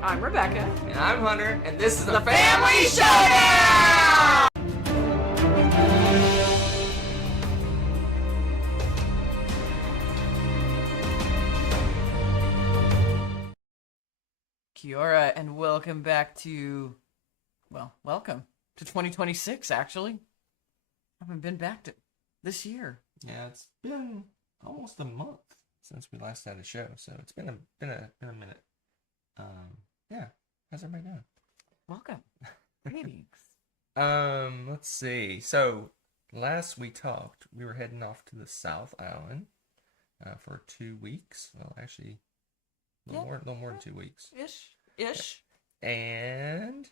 I'm Rebecca. And I'm Hunter, and this is the Family Showdown! Kia ora, and welcome back to, welcome to 2026, actually. I haven't been back to this year. Yeah, it's been almost a month since we last had a show, so it's been a minute. Yeah, how's everybody doing? Welcome. Greetings. Let's see. So last we talked, we were heading off to the South Island for 2 weeks. Well, actually, a little more than 2 weeks. Ish. And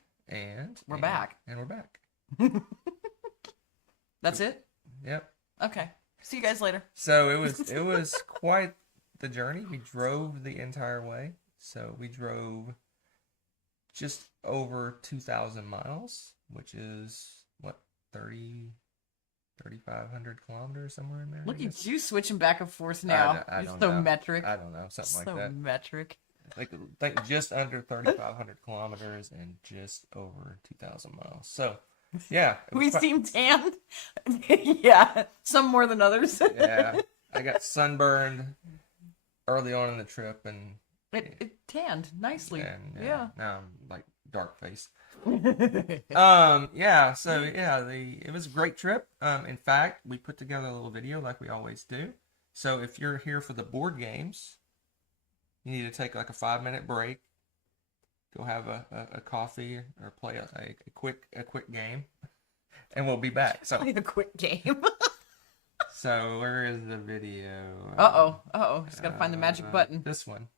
we're back. And we're back. That's it? Yep. Okay. See you guys later. So it was quite the journey. We drove the entire way. So we drove just over 2,000 miles, which is what, 3,500 kilometers, somewhere in there. Look at you switching back and forth now. I You're don't so know. metric. I don't know, something like that. So metric. Like just under 3,500 kilometers and just over 2,000 miles. So, yeah. We seem tanned. Yeah, some more than others. Yeah, I got sunburned early on in the trip, and it tanned nicely. And, yeah. Now I'm like dark faced. Yeah. So yeah, it was a great trip. In fact, we put together a little video like we always do. So if you're here for the board games, you need to take like a 5-minute break, go have a coffee or play a quick game, and we'll be back. So play a quick game. So where is the video? Uh-oh. Just gotta find the magic button. This one.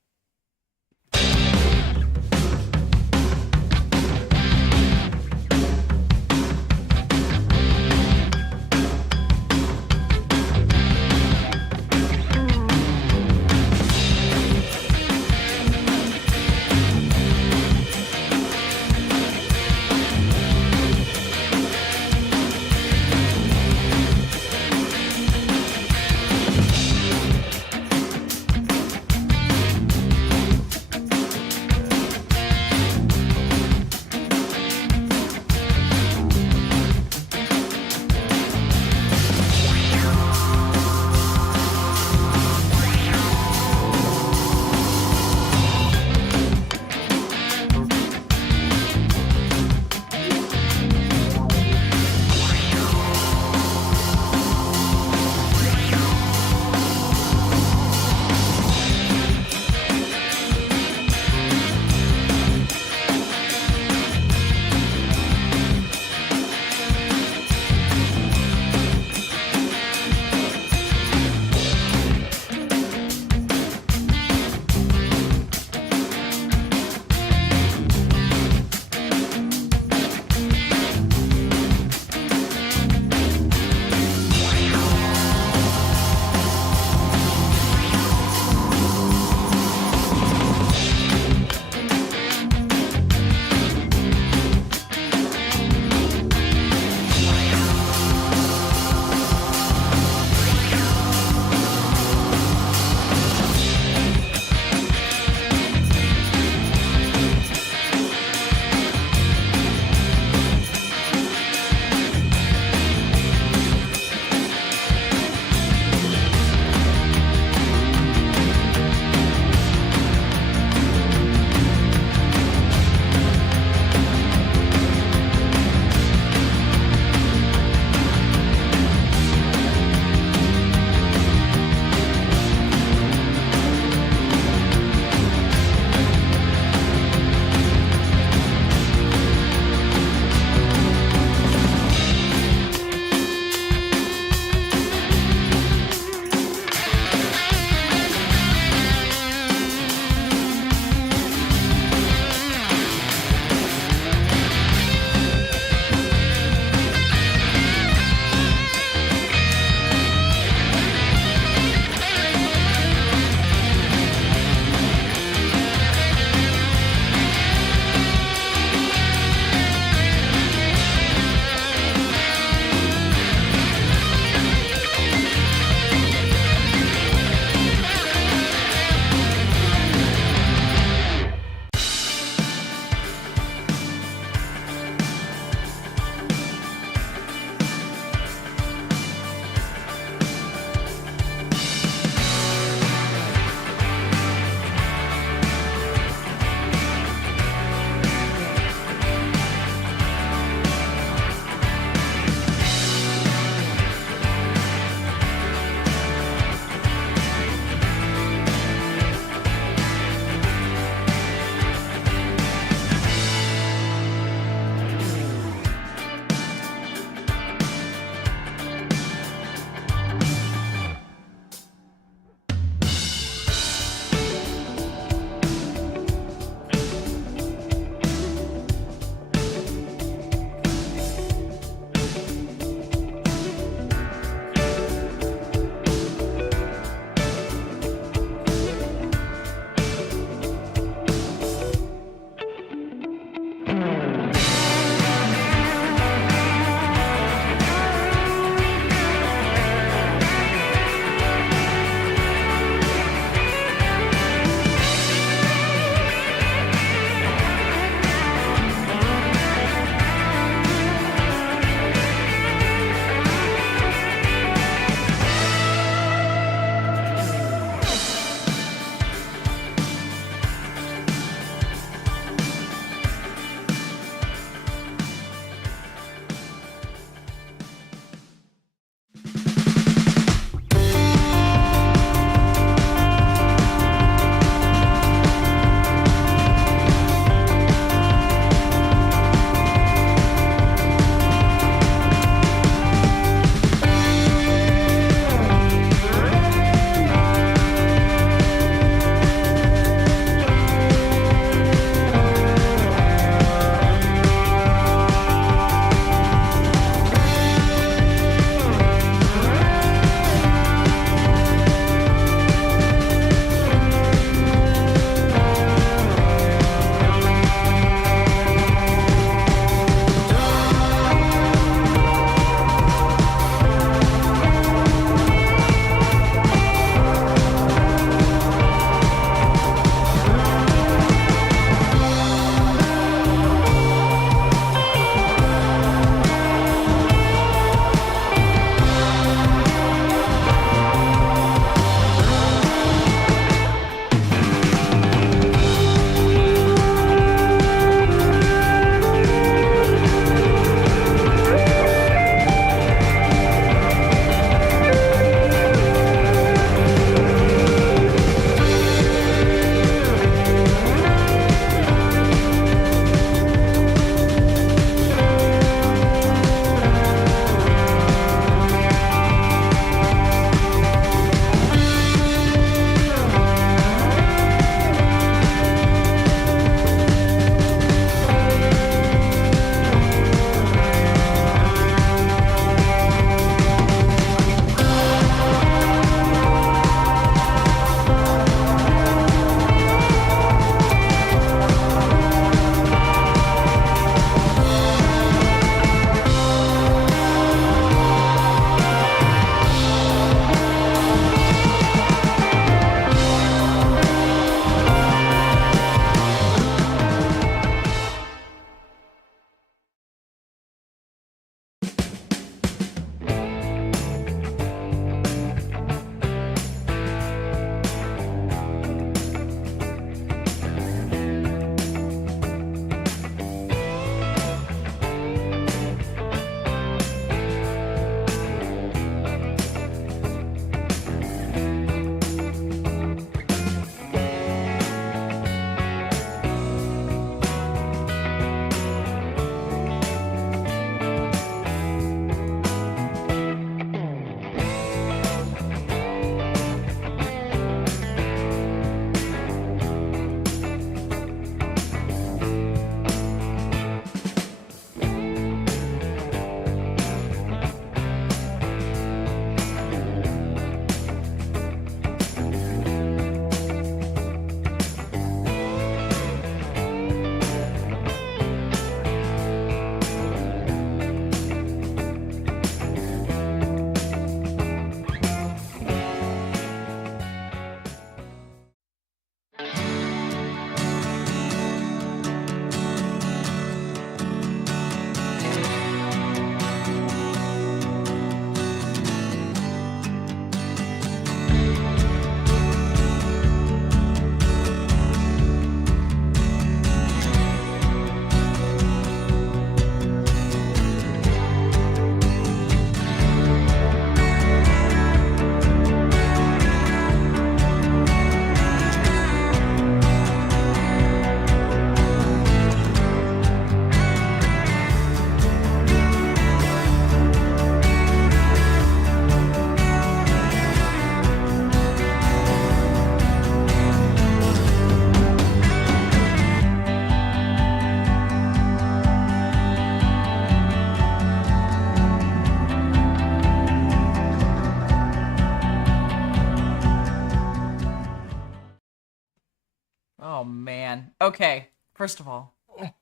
man. Okay. First of all,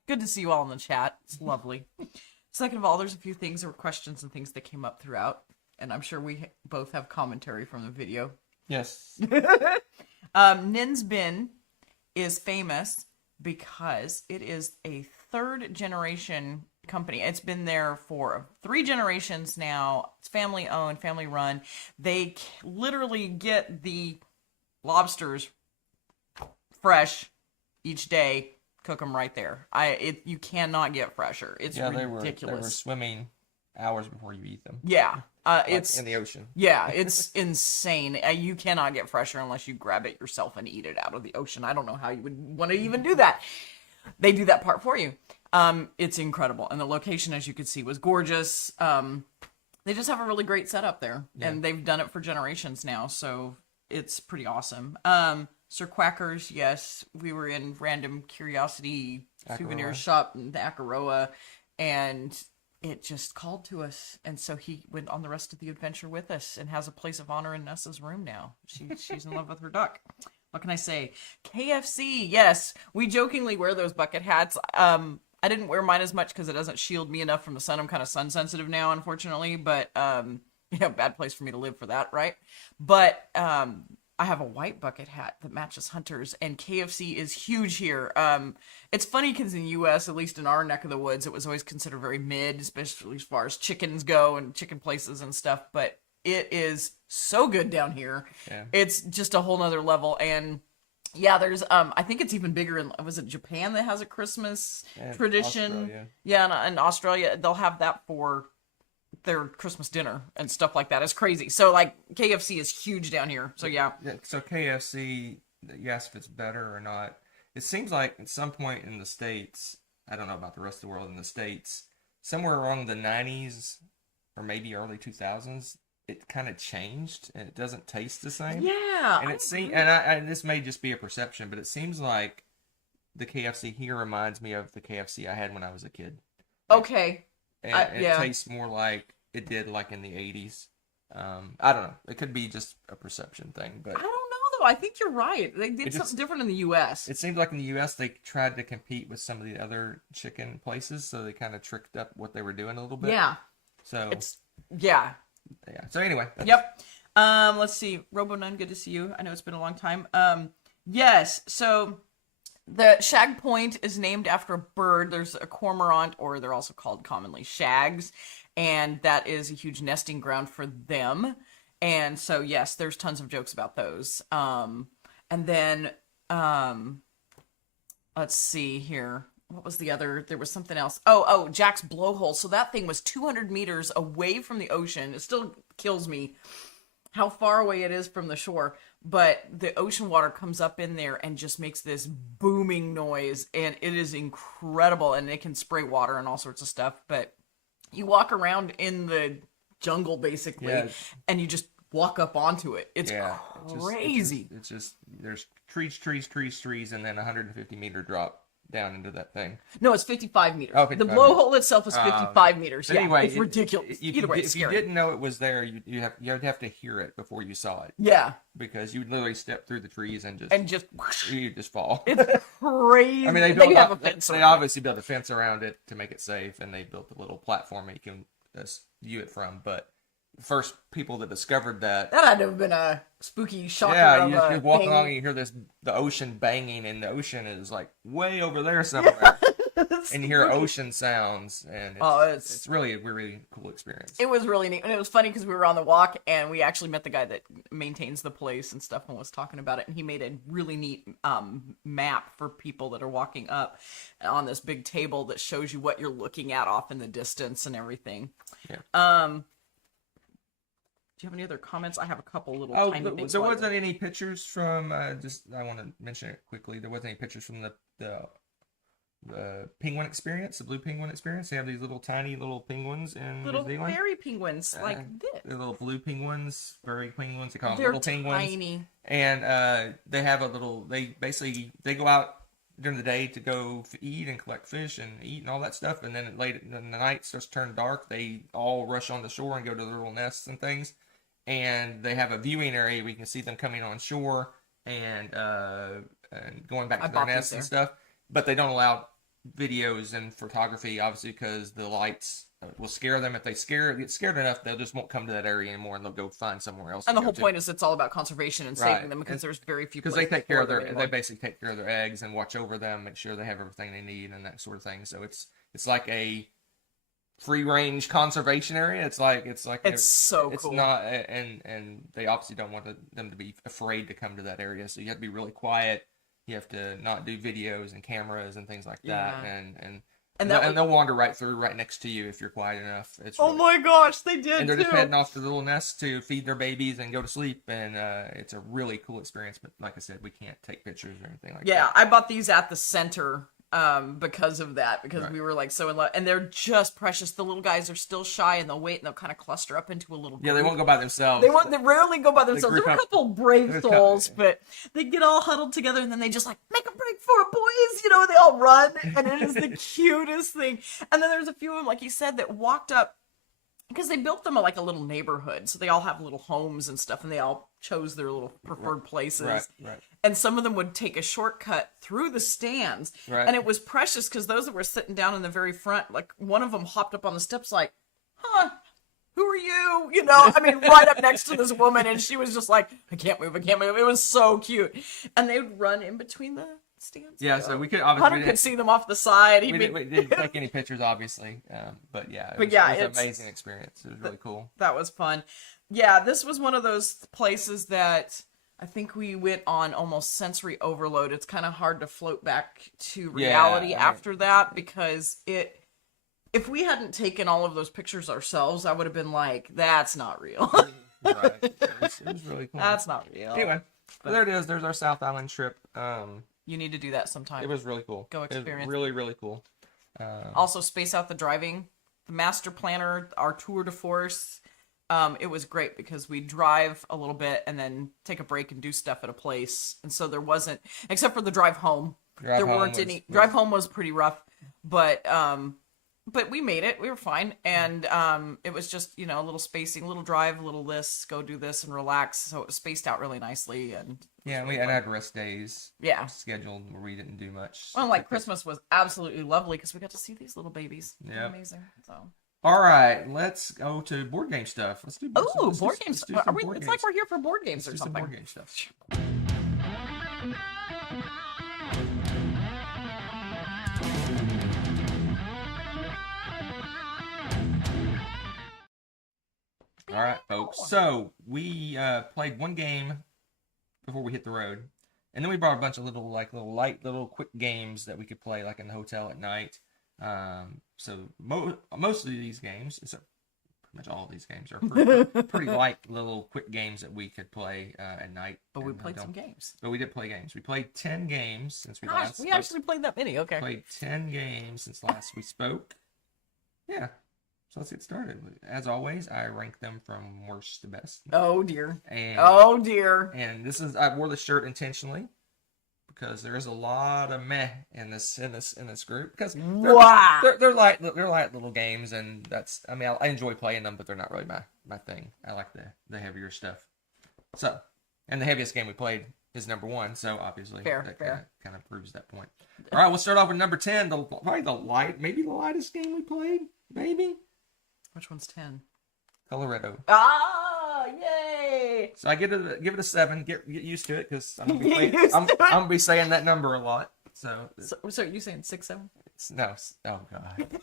good to see you all in the chat. It's lovely. Second of all, there's a few things or questions and things that came up throughout, and I'm sure we both have commentary from the video. Yes. Nin's Bin is famous because it is a third generation company. It's been there for 3 generations now. It's family owned, family run. They literally get the lobsters fresh each day, cook them right there. You cannot get fresher. It's ridiculous. They were swimming hours before you eat them. Yeah. Like It's in the ocean. Yeah, it's insane. You cannot get fresher unless you grab it yourself and eat it out of the ocean. I don't know how you would want to even do that. They do that part for you. It's incredible. And the location, as you could see, was gorgeous. They just have a really great setup there. Yeah. And they've done it for generations now, so it's pretty awesome. Sir Quacker's, yes, we were in random curiosity souvenir shop in Akaroa, and it just called to us, and so he went on the rest of the adventure with us and has a place of honor in Nessa's room now. She's in love with her duck. What can I say? KFC, yes, we jokingly wear those bucket hats. I didn't wear mine as much because it doesn't shield me enough from the sun. I'm kind of sun sensitive now, unfortunately, but bad place for me to live for that, right? But I have a white bucket hat that matches Hunter's, and KFC is huge here. It's funny because in the U.S., at least in our neck of the woods, it was always considered very mid, especially as far as chickens go and chicken places and stuff, but it is so good down here. Yeah. It's just a whole nother level, and yeah, there's, I think it's even bigger in, was it Japan that has a Christmas tradition? Australia. Yeah, and in Australia, they'll have that for their Christmas dinner and stuff like that. It's crazy. So like KFC is huge down here. So yeah. So KFC, yes, if it's better or not. It seems like at some point in the States, I don't know about the rest of the world, in the States, somewhere around the 90s or maybe early 2000s, it kind of changed and it doesn't taste the same. Yeah. And it seems, and this may just be a perception, but it seems like the KFC here reminds me of the KFC I had when I was a kid. Okay. And it tastes more like it did like in the 80s. I don't know. It could be just a perception thing, but I don't know though. I think you're right. They did something different in the U.S. It seems like in the U.S. they tried to compete with some of the other chicken places, so they kind of tricked up what they were doing a little bit. Yeah. So yeah. So anyway. Yep. Let's see. RoboNun, good to see you. I know it's been a long time. Yes. So the shag point is named after a bird. There's a cormorant, or they're also called commonly shags, and that is a huge nesting ground for them. And so, yes, there's tons of jokes about those. And then, let's see here. What was the other? There was something else. Oh, Jack's blowhole. So that thing was 200 meters away from the ocean. It still kills me how far away it is from the shore, but the ocean water comes up in there and just makes this booming noise, and it is incredible, and it can spray water and all sorts of stuff, but you walk around in the jungle basically, and you just walk up onto it. It's crazy. It's just there's trees, and then 150-meter drop down into that thing. No, it's 55 meters. Oh, 55 the blowhole itself is 55 meters. Yeah, anyway, it's ridiculous. If you didn't know it was there, you'd have to hear it before you saw it. Yeah, because you would literally step through the trees and you just fall. It's crazy. I mean, they obviously built a fence around it to make it safe, and they built a little platform that you can view it from. But first people that discovered that had to have been a spooky shocker. Yeah, you walk along and you hear the ocean banging, and the ocean is like way over there somewhere. And you hear ocean sounds, and it's really a really cool experience. It was really neat, and it was funny because we were on the walk, and we actually met the guy that maintains the place and stuff, and was talking about it, and he made a really neat map for people that are walking up on this big table that shows you what you're looking at off in the distance and everything. Yeah. Do you have any other comments? I have a couple little tiny things. There wasn't any pictures from, I want to mention it quickly. There wasn't any pictures from the penguin experience, the blue penguin experience. They have these little tiny little penguins in New Zealand. Little fairy penguins, like this. They're little blue penguins, furry penguins. They call them little penguins. They're tiny. And they have they go out during the day to go eat and collect fish and eat and all that stuff. And then late in the night starts to turn dark. They all rush on the shore and go to their little nests and things. And they have a viewing area where you can see them coming on shore. And and going back I to their bought these nests and there. stuff. But they don't allow videos and photography, obviously, because the lights will scare them. If they get scared enough, they just won't come to that area anymore, and they'll go find somewhere else. And to the go whole to. point is it's all about conservation and saving Right. them, because there's very few Because places they take care for of them their, anymore. they basically take care of their eggs and watch over them, make sure they have everything they need and that sort of thing. So it's like a free range conservation area. It's so it's cool. not, and they obviously don't want them to be afraid to come to that area. So you have to be really quiet. You have to not do videos and cameras and things like that, Yeah. and And they'll wander right through, right next to you if you're quiet enough. It's oh really, my gosh, they did and they're too. just heading off to the little nest to feed their babies and go to sleep, and it's a really cool experience. But like I said, we can't take pictures or anything like that. Yeah, I bought these at the center because of that, because Right. we were like so in love, and they're just precious. The little guys are still shy, and they'll wait, and they'll kind of cluster up into a little group. Yeah, they won't go by themselves. They rarely go by themselves. There group are a up. couple brave There's souls, couple, but they get all huddled together, and then they just like make a break for it, boys. You know, and they all run, and it is the cutest thing. And then there's a few of them, like you said, that walked up, because they built them like a little neighborhood, so they all have little homes and stuff, and they all chose their little preferred places. Right. And some of them would take a shortcut through the stands, Right. and it was precious because those that were sitting down in the very front, like one of them hopped up on the steps, like, "Huh, who are you?" You know, I mean, right up next to this woman, and she was just like, I can't move. It was so cute, and they would run in between the stands. Yeah, so we could obviously Hunter could see them off the side. we didn't take any pictures, obviously, but yeah, it was an it's- amazing experience. It was really cool. That was fun. Yeah, this was one of those places that I think we went on almost sensory overload. It's kind of hard to float back to reality after that, because if we hadn't taken all of those pictures ourselves, I would have been like, that's not real. Right, it was really cool. That's not real. Anyway, but there it is. There's our South Island trip. You need to do that sometime. It was really cool. Go It was experience. really, really cool. Also, space out the driving. The master planner, our tour de force, it was great because we drive a little bit and then take a break and do stuff at a place. And so there wasn't, except for the drive home, Drive there home weren't was- any. was- Drive home was pretty rough, but we made it. We were fine, and it was just, you know, a little spacing, a little drive, a little this, go do this, and relax. So it was spaced out really nicely, and Yeah, we had rest days yeah. scheduled where we didn't do much. Well, like Christmas was absolutely lovely because we got to see these little babies. They were Yep. amazing. So. All right, let's go to board game stuff. Let's do Oh, let's board do- games! let's do some Are we? board It's games. like we're here for board games Let's or do some something. board game stuff. All right, folks. So we played one game before we hit the road, and then we brought a bunch of little light, quick games that we could play like in the hotel at night. So most of these games, so pretty much all of these games are pretty light little quick games that we could play at night. But we in the played hotel. some games. But we did play games. We played 10 games since we Gosh, last we actually played that many. Okay. played 10 games since last we spoke. Yeah. So let's get started. As always, I rank them from worst to best. Oh dear. And Oh dear. and this is, I wore the shirt intentionally because there is a lot of meh in this group, because Wow. they're light little games, and that's, I mean, I enjoy playing them, but they're not really my thing. I like the heavier stuff. So, and the heaviest game we played is number 1, so obviously that kind of proves that point. All right, we'll start off with number 10, maybe the lightest game we played, maybe. Which one's 10? Colorado. Ah, yay! So I give it a 7. Get used to it, because I'm Get used to it. gonna be saying that number a lot. So So you saying 6, 7? no, oh god,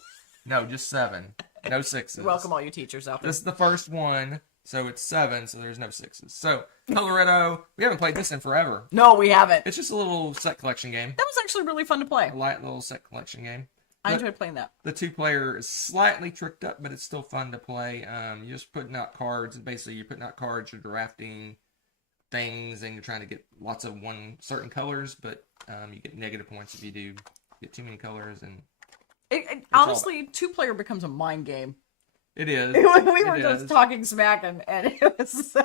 no, just 7, no 6s. Welcome all you teachers out there. This is the first one, so it's 7. So there's no 6s. So Colorado, we haven't played this in forever. No, we haven't. It's just a little set collection game, That was actually really fun to play. a light little set collection game. I enjoyed playing that. The 2-player is slightly tricked up, but it's still fun to play. You're just putting out cards, and basically you're putting out cards, you're drafting things, and you're trying to get lots of one certain colors, but you get negative points if you do get too many colors, and Honestly, 2-player becomes a mind game. it is. We were It just is. talking smack, and it was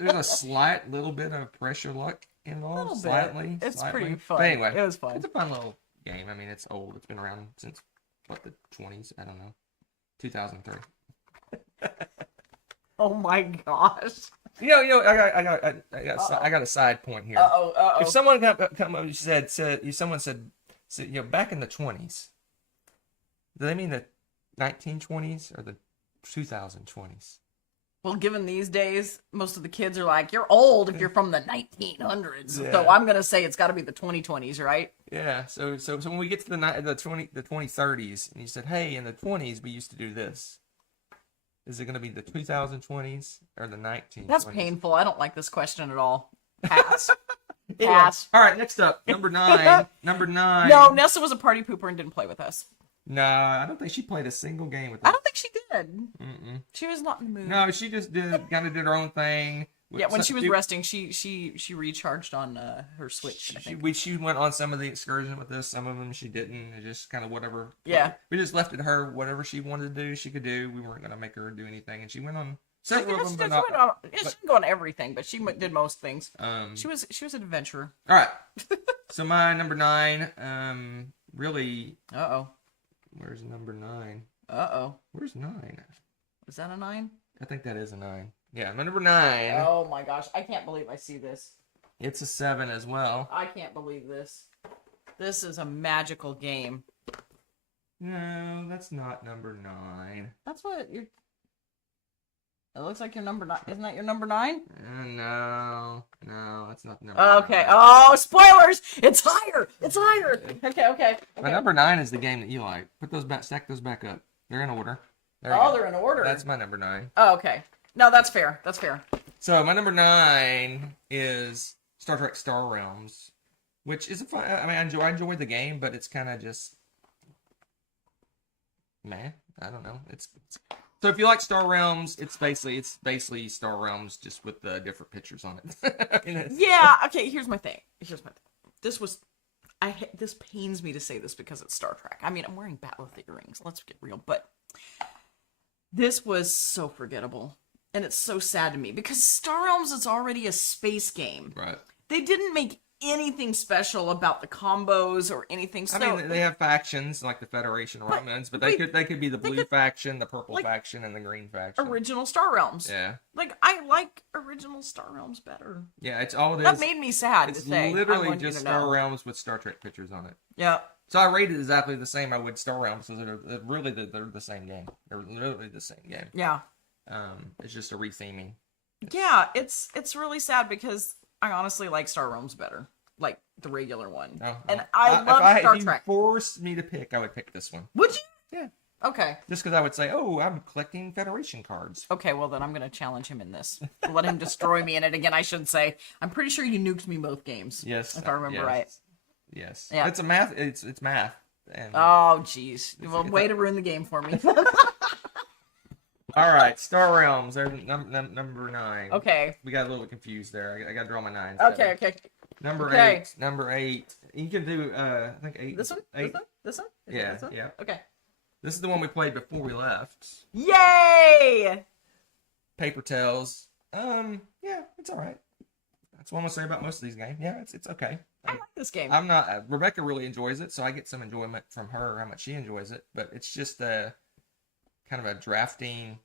There's a slight little bit of pressure luck involved, little bit. slightly. It's slightly. pretty fun. But anyway, It was fun. It's a fun little game. I mean, it's old. It's been around since the 20s. I don't know, 2003. Oh my gosh. I got a side point here. Uh-oh. If someone come up, someone said, back in the 20s, do they mean the 1920s or the 2020s? Well, given these days, most of the kids are like, you're old if you're from the 1900s. Yeah. So I'm going to say it's got to be the 2020s, right? Yeah. So when we get to the 2030s, and you said, hey, in the 20s we used to do this. Is it going to be the 2020s or the 1920s? That's painful. I don't like this question at all. Pass. Anyway, Pass. all right, next up, number 9. Number 9. No, Nessa was a party pooper and didn't play with us. No, I don't think she played a single game with us. I don't think she did. Mm-mm. She was not in the mood. No, she just kind of did her own thing. Yeah, when she was resting, she recharged on her Switch. I think. She went on some of the excursion with us. Some of them she didn't. It just kind of whatever. Yeah. We just left it to her. Whatever she wanted to do, she could do. We weren't gonna make her do anything, and she went on several of them, but not. She didn't go on everything, but she did most things. She was an adventurer. All right. So my number 9, really. Uh-oh. Where's number 9? Uh-oh. Where's 9? Is that a 9? I think that is a 9. Yeah, my number 9. Oh my gosh, I can't believe I see this. It's a 7 as well. I can't believe this. This is a magical game. No, that's not number 9. That's what you're... It looks like your number 9. Isn't that your number 9? No, that's not number Okay. 9. Oh, spoilers! It's higher! It's higher! Okay. My number 9 is the game that you like. Put those back, stack those back up. They're in order. They're in order. That's my number 9. Oh, okay. No, that's fair. That's fair. So my number 9 is Star Trek Star Realms, which is a fun. I mean, I enjoy the game, but it's kind of just, man. I don't know. So if you like Star Realms, it's basically Star Realms just with the different pictures on it. Yeah. Okay. Here's my thing. This pains me to say this because it's Star Trek. I mean, I'm wearing Bat'leth earrings. Let's get real. But this was so forgettable. And it's so sad to me because Star Realms is already a space game. Right. They didn't make anything special about the combos or anything. So, I mean, they have factions like the Federation Romans, but they could be the blue faction, the purple faction, and the green faction. Original Star Realms. Yeah. Like, I like original Star Realms better. Yeah, it's all it is. That made me sad It's to say. literally just Star Realms with Star Trek pictures on it. Yeah. So I rated exactly the same I would Star Realms, so they're really they're the same game. They're literally the same game. Yeah. It's just a retheming. Yeah, it's really sad because I honestly like Star Realms better, like the regular one. And I love Star Trek. If you forced me to pick, I would pick this one. Would you? Yeah. Okay. Just because I would say, oh, I'm collecting Federation cards. Okay, well then I'm gonna challenge him in this. Let him destroy me in it again. I should say. I'm pretty sure you nuked me both games. Yes. If I remember right. Yes. Yeah. It's a math. It's math. And oh, jeez. Well, way to ruin the game for me. All right, Star Realms. There's number 9. Okay. We got a little confused there. I got to draw my 9s. Okay. Number 8. Number 8. You can do. I think 8. This one. 8. This one. Yeah. This one? Yeah. Okay. This is the one we played before we left. Yay! Paper Tales. Yeah, it's all right. That's what I'm gonna say about most of these games. Yeah, it's okay. I like this game. I'm not. Rebecca really enjoys it, so I get some enjoyment from her how much she enjoys it. But it's just a kind of a drafting,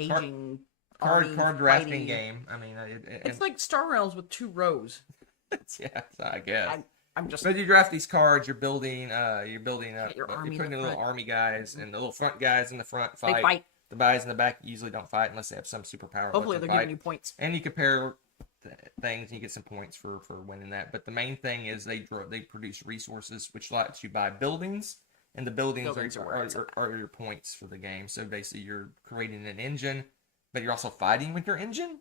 aging card drafting game. I mean, it's like Star Realms with 2 rows. Yeah, I guess. I'm just. But you draft these cards. You're building. You're your army putting in the the little army guys and the little front guys in the front fight. They fight. The guys in the back usually don't fight unless they have some superpower. Hopefully, they're giving you points. And you compare things, and you get some points for winning that. But the main thing is they produce resources, which lets you buy buildings, and the buildings are your points for the game. So basically, you're creating an engine, but you're also fighting with your engine.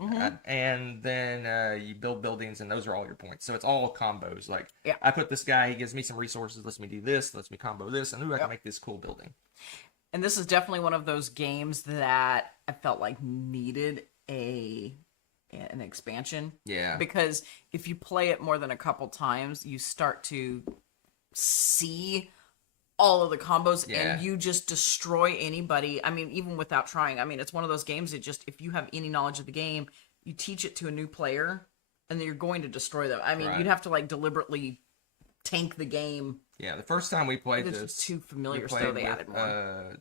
Mm-hmm. And then you build buildings, and those are all your points. So it's all combos. Like, I put this guy, he gives me some resources, lets me do this, lets me combo this, and I can make this cool building. And this is definitely one of those games that I felt like needed an expansion. Yeah. Because if you play it more than a couple times, you start to see all of the combos and you just destroy anybody. I mean, even without trying. I mean, it's one of those games that just, if you have any knowledge of the game, you teach it to a new player and then you're going to destroy them. I mean, you'd have to like deliberately tank the game. Yeah, the first time we played this, too familiar, so they added more.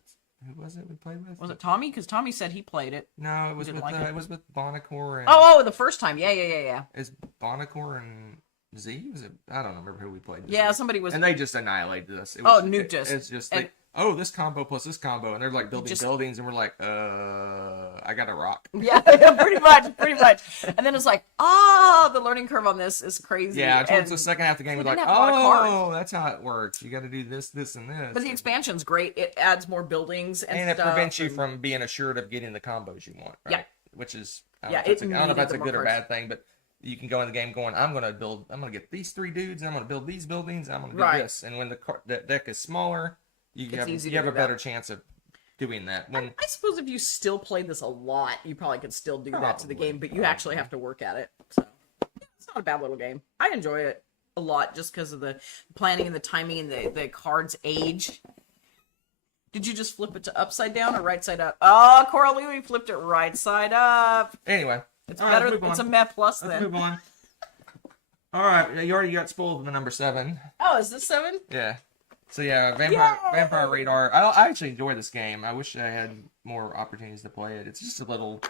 Who was it we played with? Was it Tommy? Because Tommy said he played it. No, it was with like it was with Bonacore and Oh, the first time. Yeah. is Bonacore and Z? Was it? I don't remember who we played. Yeah, somebody was. And they just annihilated us. Nuked us. It's just And- this combo plus this combo, and they're like building buildings, and we're like, I got a rock. Yeah, pretty much. And then it's like, the learning curve on this is crazy. Yeah, towards the second half of the game, we're like, that's how it works. You got to do this, this, and this. But the expansion's great. It adds more buildings and it stuff, prevents you from being assured of getting the combos you want. Right? Yeah. Which is, Yeah, I don't know if that's a good or cards. bad thing, but you can go in the game going, I'm going to get these 3 dudes, and I'm going to build these buildings, and I'm going to do Right. this. And when the deck is smaller, you have a better chance of doing that. I suppose if you still played this a lot, you probably could still do that to the game, but you actually have to work at it. So it's not a bad little game. I enjoy it a lot just because of the planning and the timing and the cards age. Did you just flip it to upside down or right side up? Oh, Coralie flipped it right side up. Anyway, It's better. It's a meth plus Let's then. move on. All right, you already got spoiled with the number 7. Oh, is this 7? Yeah. So yeah, Vampire Radar. I actually enjoy this game. I wish I had more opportunities to play it. It's just a little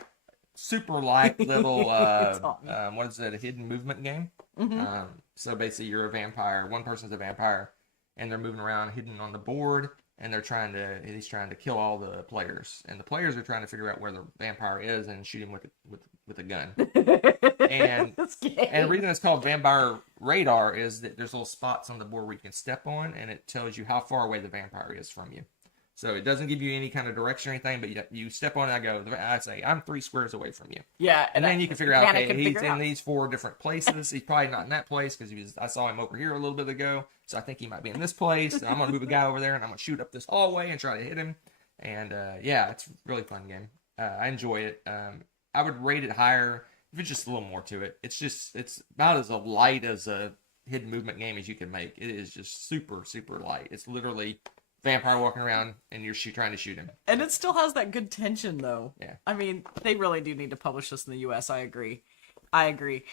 super light little what is it? A hidden movement game. Mm-hmm. So basically, you're a vampire. One person's a vampire, and they're moving around hidden on the board, and he's trying to kill all the players, and the players are trying to figure out where the vampire is and shoot him with a gun. And the reason it's called Vampire Radar is that there's little spots on the board where you can step on, and it tells you how far away the vampire is from you. So it doesn't give you any kind of direction or anything, but you step on it, I say, I'm 3 squares away from you. Yeah. And then you can figure out, okay, he's in these 4 different places. He's probably not in that place because I saw him over here a little bit ago. So I think he might be in this place. And I'm going to move a guy over there, and I'm going to shoot up this hallway and try to hit him. And yeah, it's a really fun game. I enjoy it. I would rate it higher if it's just a little more to it. It's about as light as a hidden movement game as you can make. It is just super, super light. It's literally vampire walking around and you're trying to shoot him. And it still has that good tension, though. Yeah. I mean, they really do need to publish this in the U.S. I agree. Tommy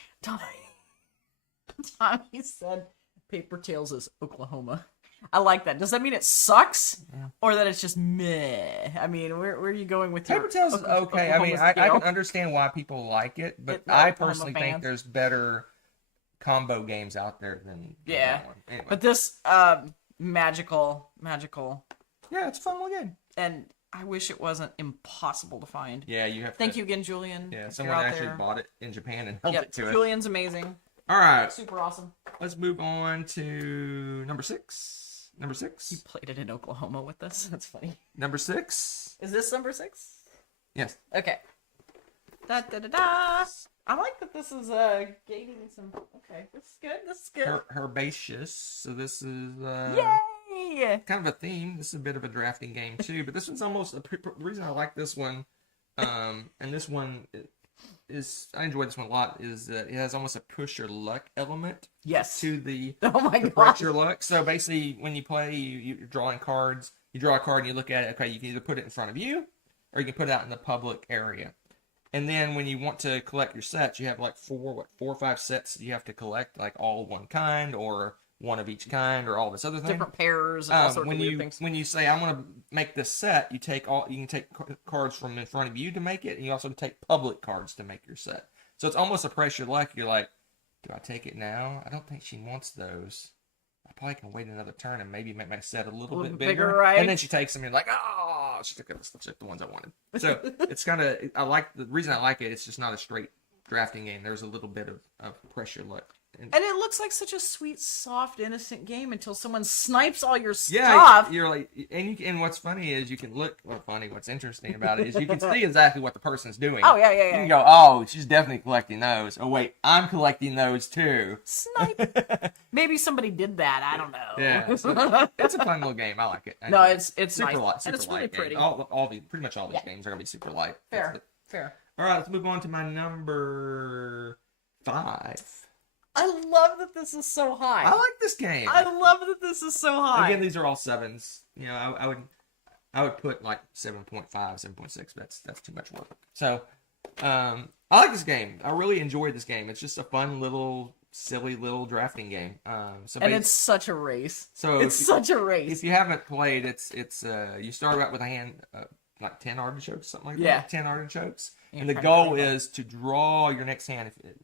said Paper Tales is Oklahoma. I like that. Does that mean it sucks? Yeah. Or that it's just meh? I mean, where are you going with Paper Tales is okay. I mean, I can understand why people like it, but I personally think there's better combo games out there than that one. Anyway. But this magical, yeah, it's a fun little game. and I wish it wasn't impossible to find. Yeah, you have. Thank you again, Julian. Yeah, if someone you're out actually there. bought it in Japan and held it to it. Julian's amazing. All right, Super awesome. let's move on to number 6. Number 6. You played it in Oklahoma with us. That's funny. Number 6. Is this number 6? Yes. Okay. Da da da da. I like that this is gaining some. Okay, this is good. This is good. Herbaceous. So this is Yay! kind of a theme. This is a bit of a drafting game too, but this one's almost the reason I like this one. And this one is I enjoy this one a lot. Is it has almost a push your luck element. Yes. To the Oh my to god. push your luck. So basically, when you play, you're drawing cards. You draw a card and you look at it. Okay, you can either put it in front of you, or you can put it out in the public area. And then when you want to collect your sets, you have like 4 or 5 sets you have to collect, like all one kind or one of each kind or all this other thing. Different pairs and all sorts of weird things. When you say I want to make this set, you can take cards from in front of you to make it, and you also take public cards to make your set. So it's almost a pressure luck. You're like, do I take it now? I don't think she wants those. I probably can wait another turn and maybe make my set a little bit bigger. Right? And then she takes them and you're like, oh, she took the ones I wanted. So it's kind of, the reason I like it, it's just not a straight drafting game. There's a little bit of pressure luck. And it looks like such a sweet, soft, innocent game until someone snipes all your Yeah, stuff. you're like, and what's funny is you can look. What's interesting about it is you can see exactly what the person's doing. Oh yeah. You can go, oh, she's definitely collecting those. Oh wait, I'm collecting those too. Snipe. Maybe somebody did that. I don't know. Yeah, so it's a fun little game. I like it. No, it's super nice. light, super and it's light really game. pretty. Pretty much all these games are gonna be super light. Fair. All right, let's move on to my number 5. I love that this is so high. I like this game. I love that this is so high. Again, these are all 7s. You know, I would put like 7.5, 7.6. That's too much work. So, I like this game. I really enjoy this game. It's just a fun little silly little drafting game. And it's such a race. So It's such a race. if you haven't played, it's you start out with a hand like 10 artichokes, something like Yeah. that. 10 artichokes, You're and the trying to goal bring them. is to draw your next hand. If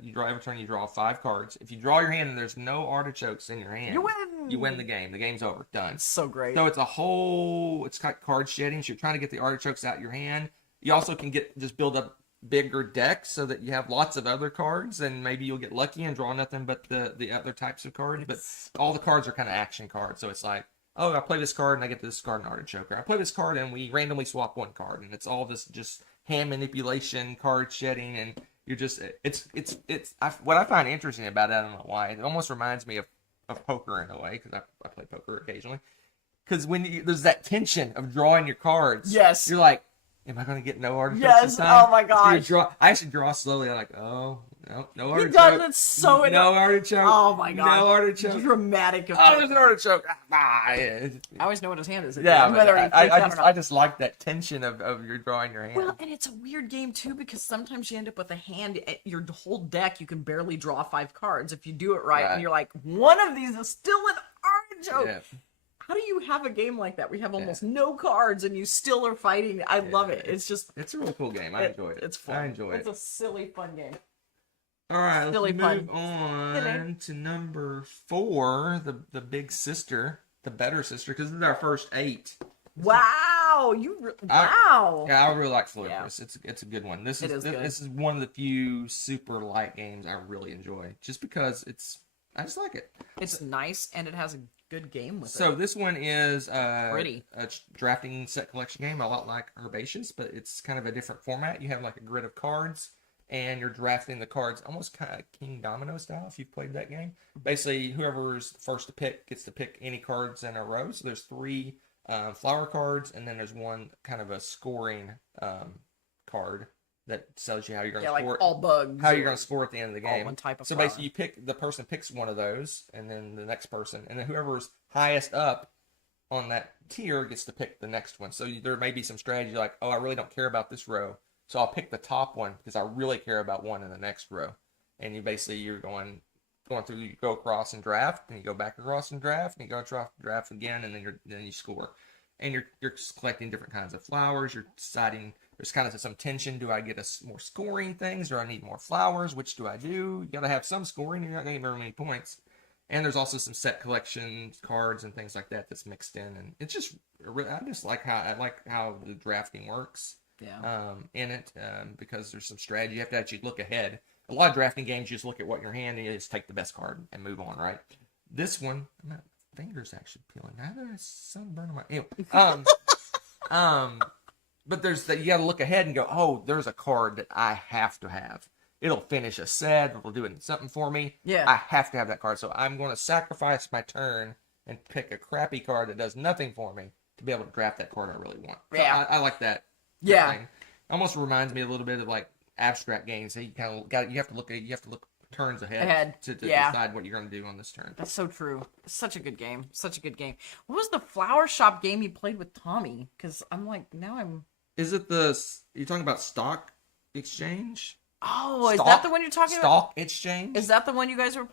you draw every turn, you draw 5 cards. If you draw your hand and there's no artichokes in your hand, You win. You win the game. The game's over. Done. It's so great. So it's got card shedding. So you're trying to get the artichokes out your hand. You also can just build up bigger decks so that you have lots of other cards, and maybe you'll get lucky and draw nothing but the other types of cards. But all the cards are kind of action cards. So it's like, oh, I play this card and I get this card and artichoke. Or I play this card and we randomly swap one card, and it's all this just hand manipulation, card shedding, and you're just what I find interesting about it. I don't know why. It almost reminds me of poker in a way, because I play poker occasionally. Because there's that tension of drawing your cards. Yes. You're like, am I going to get no artichokes Yes, this time? oh my So I actually draw slowly. I'm like, oh, no artichoke. He does it so no artichoke. Oh my god. No artichoke. Dramatic. Oh, there's an artichoke. I always know what his hand is. Yeah, whether he freaks out or not. I just like that tension of your drawing your hand. Well, and it's a weird game too, because sometimes you end up with a hand, your whole deck, you can barely draw 5 cards if you do it right. And you're like, one of these is still an artichoke. Yeah. How do you have a game like that? We have almost no cards and you still are fighting. I love it. It's a really cool game. I enjoy it. It's fun. I enjoy it. It's a silly fun game. All right, Silly let's move fun. on to number 4, the big sister, the better sister, because this is our first 8. Wow, wow. I really like Floribus. It's a good one. This It is good. This is one of the few super light games I really enjoy, just because I just like it. It's nice and it has a good game with it. So this one is Pretty. a drafting set collection game, a lot like Herbaceous, but it's kind of a different format. You have like a grid of cards, and you're drafting the cards almost kind of King Domino style, if you've played that game. Basically, whoever's first to pick gets to pick any cards in a row. So there's 3 flower cards, and then there's one kind of a scoring card that tells you how you're going to score. Like all bugs. How you're going to score at the end of the game. One type of so flower. basically, the person picks one of those, and then the next person, and then whoever's highest up on that tier gets to pick the next one. So there may be some strategy like, oh, I really don't care about this row, so I'll pick the top one because I really care about one in the next row. And you're going through, you go across and draft, and you go back across and draft, and you go across and draft again, and then you score. And you're collecting different kinds of flowers. You're deciding, there's kind of some tension. Do I get more scoring things? Do I need more flowers? Which do I do? You got to have some scoring. You're not going to get very many points. And there's also some set collection cards and things like that that's mixed in. And it's just, I just like how the drafting works. Yeah. In it, because there's some strategy. You have to actually look ahead. A lot of drafting games, you just look at what your hand is, take the best card, and move on, right? This one, my fingers actually peeling. Now there's sunburn on my. Anyway. But you got to look ahead and go, oh, there's a card that I have to have. It'll finish a set. It'll do something for me. Yeah. I have to have that card. So I'm going to sacrifice my turn and pick a crappy card that does nothing for me to be able to draft that card I really want. So Yeah. I like that. Yeah. Thing. Almost reminds me a little bit of like abstract games. So you have to look turns ahead to decide what you're going to do on this turn. That's so true. It's such a good game. Such a good game. What was the flower shop game you played with Tommy? Because I'm like, now I'm... Is it you're talking about Stock Exchange? Oh, is that the one you're talking about? Stock Exchange? Is that the one you guys were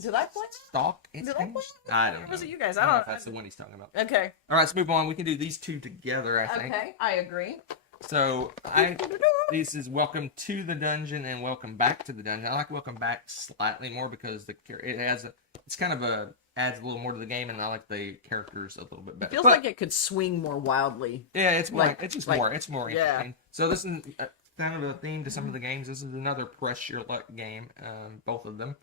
Did I play it? Stock Did I Exchange? play it? I don't know. Or was it you guys? I don't know if that's the one he's talking about. Okay. All right, let's move on. We can do these 2 together, I think. Okay, I agree. So, this is Welcome to the Dungeon and Welcome Back to the Dungeon. I like Welcome Back slightly more because it's kind of adds a little more to the game, and I like the characters a little bit better. It feels like it could swing more wildly. Yeah, it's more. Like- It's just like- more. It's more yeah. interesting. So this is kind of a theme to some of the games. This is another press your luck game. Both of them,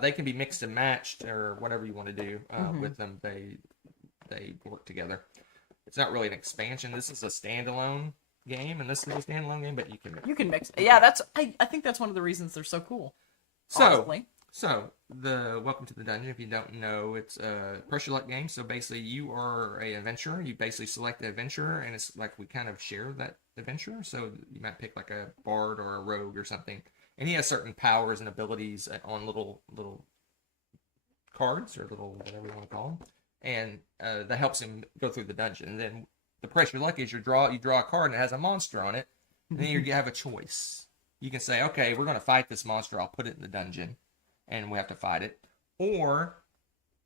they can be mixed and matched or whatever you want to do with them. They work together. It's not really an expansion. This is a standalone game, and this is a standalone game, but you can mix. Yeah, I think that's one of the reasons they're so cool. Honestly. So the Welcome to the Dungeon, if you don't know, it's a pressure luck game. So basically, you are an adventurer. You basically select the adventurer, and it's like we kind of share that adventurer. So you might pick like a bard or a rogue or something, and he has certain powers and abilities on little cards or little whatever you want to call them, and that helps him go through the dungeon. And then the pressure luck is you draw a card and it has a monster on it, and then you have a choice. You can say, okay, we're going to fight this monster. I'll put it in the dungeon. and we have to fight it. Or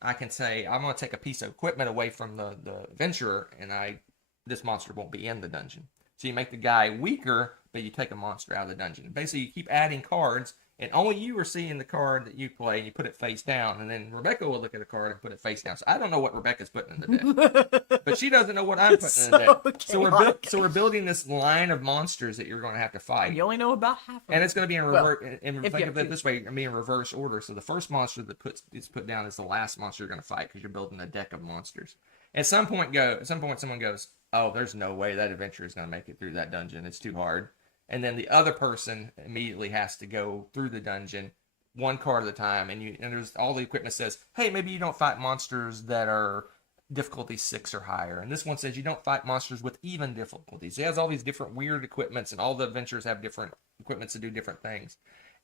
I can say, I'm going to take a piece of equipment away from the adventurer, and this monster won't be in the dungeon. So you make the guy weaker, but you take a monster out of the dungeon. Basically, you keep adding cards, and only you are seeing the card that you play, and you put it face down, and then Rebecca will look at a card and put it face down. So I don't know what Rebecca's putting in the deck, but she doesn't know what I'm putting in the deck. So we're building this line of monsters that you're going to have to fight. You only know about half of them. And it's going to be in reverse. Think of it this way: it'll be in reverse order. So the first monster that is put down is the last monster you're going to fight because you're building a deck of monsters. At some point, someone goes, "Oh, there's no way that adventurer is going to make it through that dungeon. It's too hard." And then the other person immediately has to go through the dungeon one card at a time. And there's all the equipment says, "Hey, maybe you don't fight monsters that are difficulty 6 or higher." And this one says you don't fight monsters with even difficulties. It has all these different weird equipments, and all the adventurers have different equipments to do different things.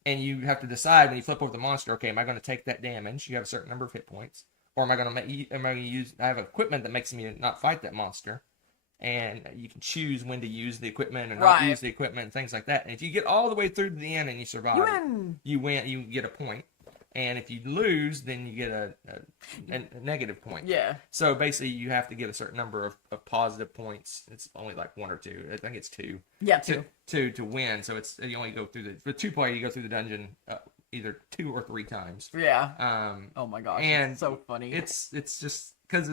And you have to decide when you flip over the monster, okay, am I going to take that damage? You have a certain number of hit points. Or am I going to use, I have equipment that makes me not fight that monster. And you can choose when to use the equipment and not use the equipment and things like that. And if you get all the way through to the end and you survive, you win, you get a point. And if you lose, then you get a negative point. Yeah. So basically, you have to get a certain number of positive points. It's only like 1 or 2. I think it's 2. Yeah, 2. To win. So you only go through for 2-player, you go through the dungeon either 2 or 3 times. Yeah. Oh my gosh. And it's so funny. It's just because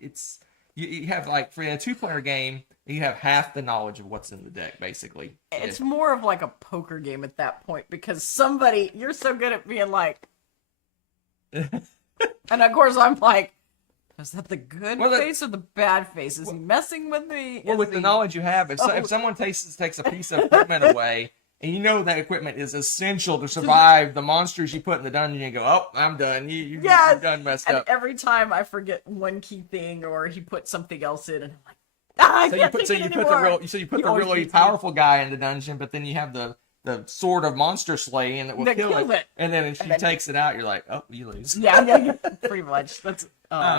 it's. You have, like, for a 2-player game, you have half the knowledge of what's in the deck, basically. It's more of like a poker game at that point, because you're so good at being like, and of course I'm like, is that the good face or the bad face? Is he messing with me? Well, with the knowledge you have, if someone takes a piece of equipment away, and you know that equipment is essential to survive the monsters you put in the dungeon, you go, "Oh, I'm done. You're done messed up." Every time I forget one key thing, or he put something else in, and I'm like, I can't take it anymore. You put the really powerful guy in the dungeon, but then you have the sword of monster slaying that will kill it. And then if she takes it out, you're like, "Oh, you lose." Yeah, pretty much. That's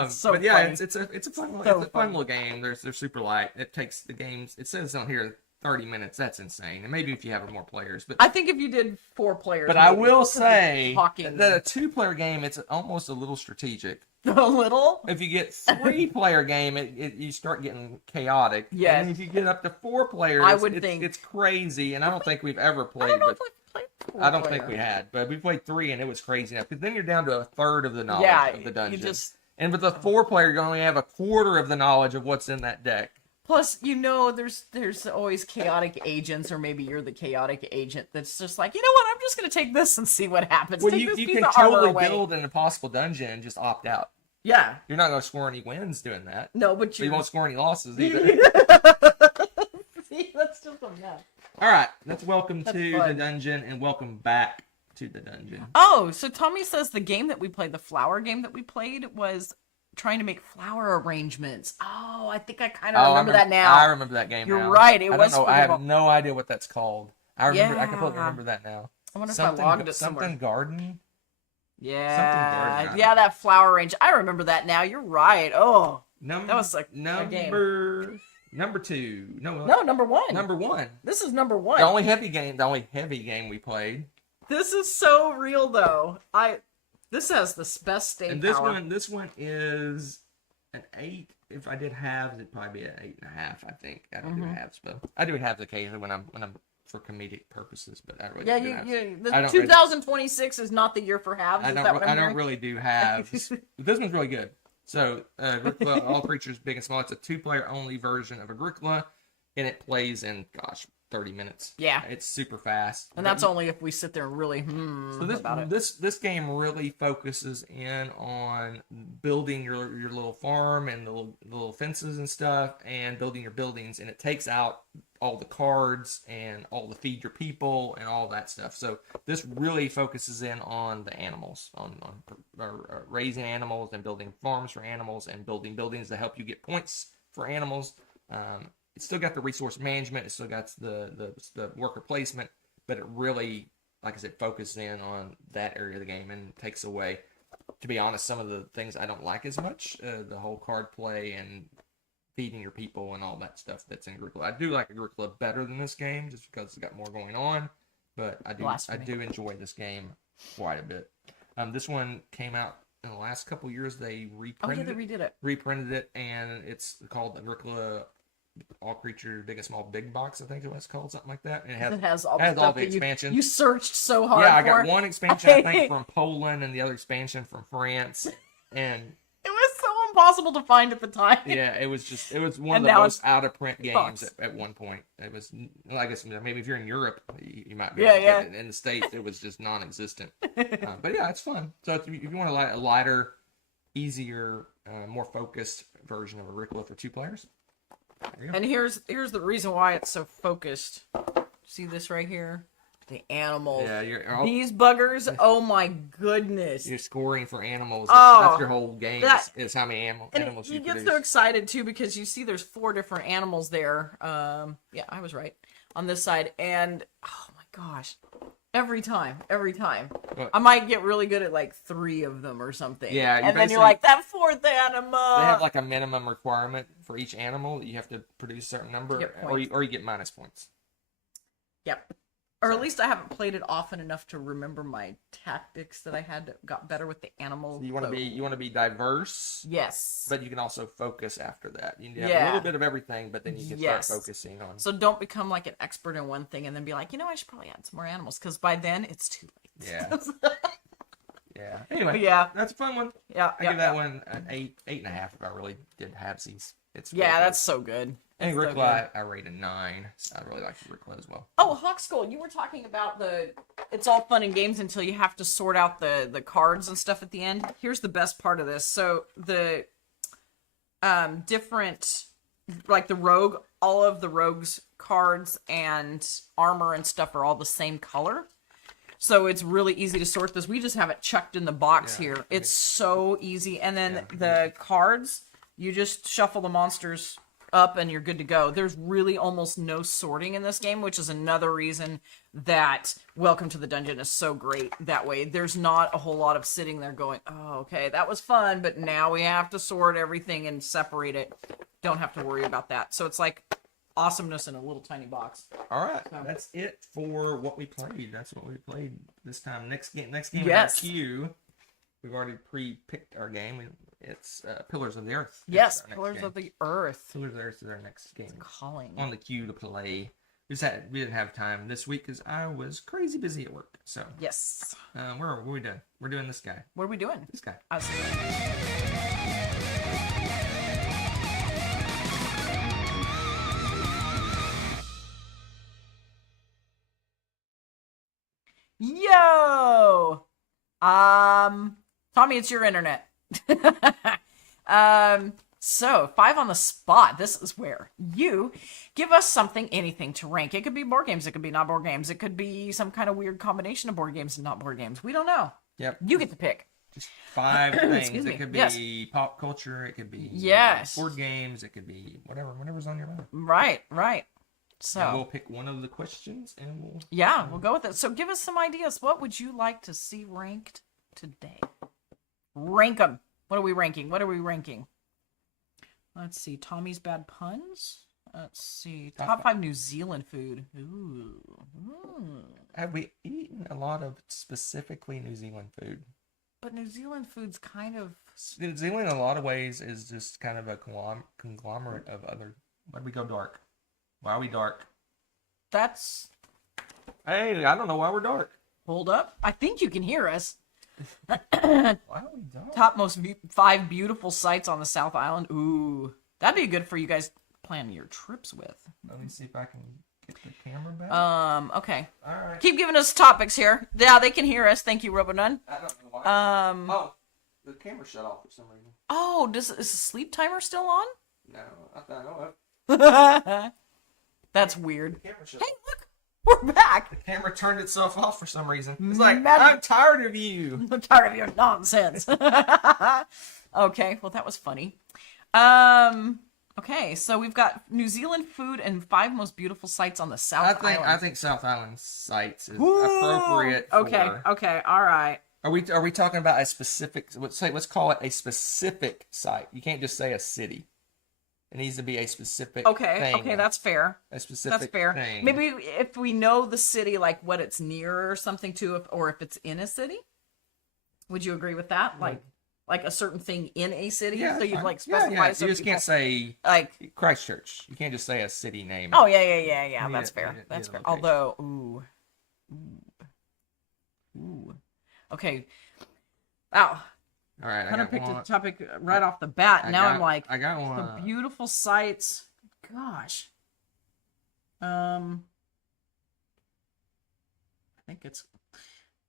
so. But yeah, funny. it's a fun little game. They're super light. It takes the games. It says on here 30 minutes. That's insane. And maybe if you have more players, but I think if you did 4 players. But I will say that a 2-player game, it's almost a little strategic. A little. If you get 3-player game, you start getting chaotic. Yes. And if you get up to 4 players, I would think it's crazy. And I don't think we've ever played. I don't know if we played 4 I don't think we had, but we played 3 and it was crazy enough. Because then you're down to a third of the knowledge of the dungeon. And with a 4-player, you only have a quarter of the knowledge of what's in that deck. Plus, there's always chaotic agents, or maybe you're the chaotic agent that's just like, you know what, I'm just going to take this and see what happens. Well, you can totally build an impossible dungeon and just opt out. Yeah. You're not going to score any wins doing that. No, but you won't score any losses either. See, that's just a mess. All right, let's welcome to the dungeon and welcome back to the dungeon. Oh, so Tommy says the game that we played, the flower game that we played, was trying to make flower arrangements. Oh, I think I kind of remember that now. I remember that game. You're right. It was. I have no idea what that's called. I completely remember that now. I wonder if I logged it somewhere. Something garden. Yeah. Something garden. Yeah, that flower range. I remember that now. You're right. Oh, that was like a game. Number 2. No, number 1. Number 1. This is number 1. The only heavy game we played. This is so real, though. This has the best staying and power. This one is an 8. If I did halves, it'd probably be an 8.5. I think I don't do halves, but I do halves occasionally when I'm for comedic purposes. But I really do halves. 2026 is not the year for halves. I don't really do halves. But this one's really good. So Agricola, All Creatures Big and Small. It's a 2-player only version of Agricola, and it plays in 30 minutes. Yeah. It's super fast. And that's only if we sit there and really about it. This game really focuses in on building your little farm and the little fences and stuff, and building your buildings, and it takes out all the cards and all the feed your people and all that stuff. So this really focuses in on the animals, on raising animals and building farms for animals and building buildings that help you get points for animals. It's still got the resource management. It's still got the worker placement, but it really, like I said, focuses in on that area of the game and takes away, to be honest, some of the things I don't like as much. The whole card play and feeding your people and all that stuff that's in Agricola. I do like Agricola better than this game just because it's got more going on, but I do enjoy this game quite a bit. This one came out in the last couple years. They Oh, yeah, reprinted they redid it. reprinted it, and it's called Agricola All Creature Big and Small Big Box. I think it was called something like that. And It has all the has stuff all the that expansions. you searched so hard Yeah, I for. got one expansion I think from Poland and the other expansion from France, and It was so impossible to find at the time. yeah, it was one And of the now most out of print games box. at one point. It was, I guess maybe if you're in Europe, you might be. Yeah, able to yeah. get it. In the States, it was just non-existent. But yeah, it's fun. So if you want a lighter, easier, more focused version of Agricola for 2 players. There you go. And here's the reason why it's so focused. See this right here? The animals. Yeah, These buggers, oh my goodness. you're scoring for animals. Oh, That's your whole game. that- Is how many And animals you you get produce. so excited too because you see there's 4 different animals there. Yeah, I was right on this side, and oh my gosh, every time, But- I might get really good at like 3 of them or something. Yeah, you and then you're basically- like that 4th animal. They have like a minimum requirement for each animal that you have to produce a certain number, Get or points. you get minus points. Yep. Or at least I haven't played it often enough to remember my tactics that I had got better with the animal. So you want to be diverse, Yes. but you can also focus after that. You need to have a Yeah. little bit of everything, but then you can Yes. start focusing on. So don't become like an expert in one thing and then be like, I should probably add some more animals because by then it's too late. Yeah. Yeah. Anyway, Yeah. that's a fun one. Yeah. I give that one an 8.5 if I really did halvesies. It's really Yeah, good. that's so good. And That's so Agricola, good. I rate a 9. So I really like Agricola as well. Oh, Hawk Skull, you were talking about it's all fun and games until you have to sort out the cards and stuff at the end. Here's the best part of this. So the different, like the rogue, all of the rogue's cards and armor and stuff are all the same color. So it's really easy to sort this. We just have it chucked in the box Yeah, here. It's so easy. And then Yeah. the cards, you just shuffle the monsters up and you're good to go. There's really almost no sorting in this game, which is another reason that Welcome to the Dungeon is so great that way. There's not a whole lot of sitting there going, oh, okay, that was fun, but now we have to sort everything and separate it. Don't have to worry about that. So it's like awesomeness in a little tiny box. All right, So- that's it for what we played. That's what we played this time. Next game Yes. in our queue. We've already pre-picked our game. It's Pillars of the Earth. Yes, It's our next Pillars game. of the Earth. Pillars of the Earth is our next game Calling. on the queue to play. We didn't have time this week because I was crazy busy at work. So Yes. what are we doing? We're doing this guy. What are we doing? This guy. I see. Yo! Tommy, it's your internet. So 5 on the spot. This is where you give us something, anything to rank. It could be board games. It could be not board games. It could be some kind of weird combination of board games and not board games. We don't know. Yep. You get to pick. Just 5 things. Excuse me. It could be Yes. pop culture. It could be Yes. board games. It could be whatever's on your mind. Right. And So we'll pick one of the questions and we'll. yeah, we'll go with it. So give us some ideas. What would you like to see ranked today? Rank them. What are we ranking? Let's see. Tommy's Bad Puns. Let's see. Top 5 New Zealand food. Ooh. Have we eaten a lot of specifically New Zealand food? But New Zealand food's kind of... New Zealand, in a lot of ways, is just kind of a conglomerate of other. Why do we go dark? Why are we dark? That's... Hey, I don't know why we're dark. Hold up. I think you can hear us. Why are we dark? Top 5 beautiful sites on the South Island. Ooh. That'd be good for you guys planning your trips with. Let me see if I can get the camera back. Okay. All right. Keep giving us topics here. Yeah, they can hear us. Thank you, RoboNun. I don't know why. Oh, The camera shut off for some reason. is the sleep timer still on? No, I know. That's weird. The camera shut Hey, look, we're back. The camera turned itself off for some reason. It's like, Magic. I'm tired of you. I'm tired of your nonsense. Okay, well that was funny. Okay, so we've got New Zealand food and 5 most beautiful sites on the South Island. I think South Island sites is Ooh, appropriate. For, Okay, all right. Are we talking about a specific? Let's call it a specific site. You can't just say a city. It needs to be a specific. Okay, thing. that's fair. A specific. That's fair. Thing. Maybe if we know the city, like what it's near or something to, or if it's in a city. Would you agree with that? Like a certain thing in a city? Yeah, So you'd fine. like specify You so just people, can't say like, Christchurch. You can't just say a city name. oh yeah. Need That's it- fair. need it- That's need a fair. location. Although, ooh. Okay. Wow. All right, I Hunter got picked one. a topic right off the bat. I'm like, I got the one. beautiful sights. Gosh. I think it's.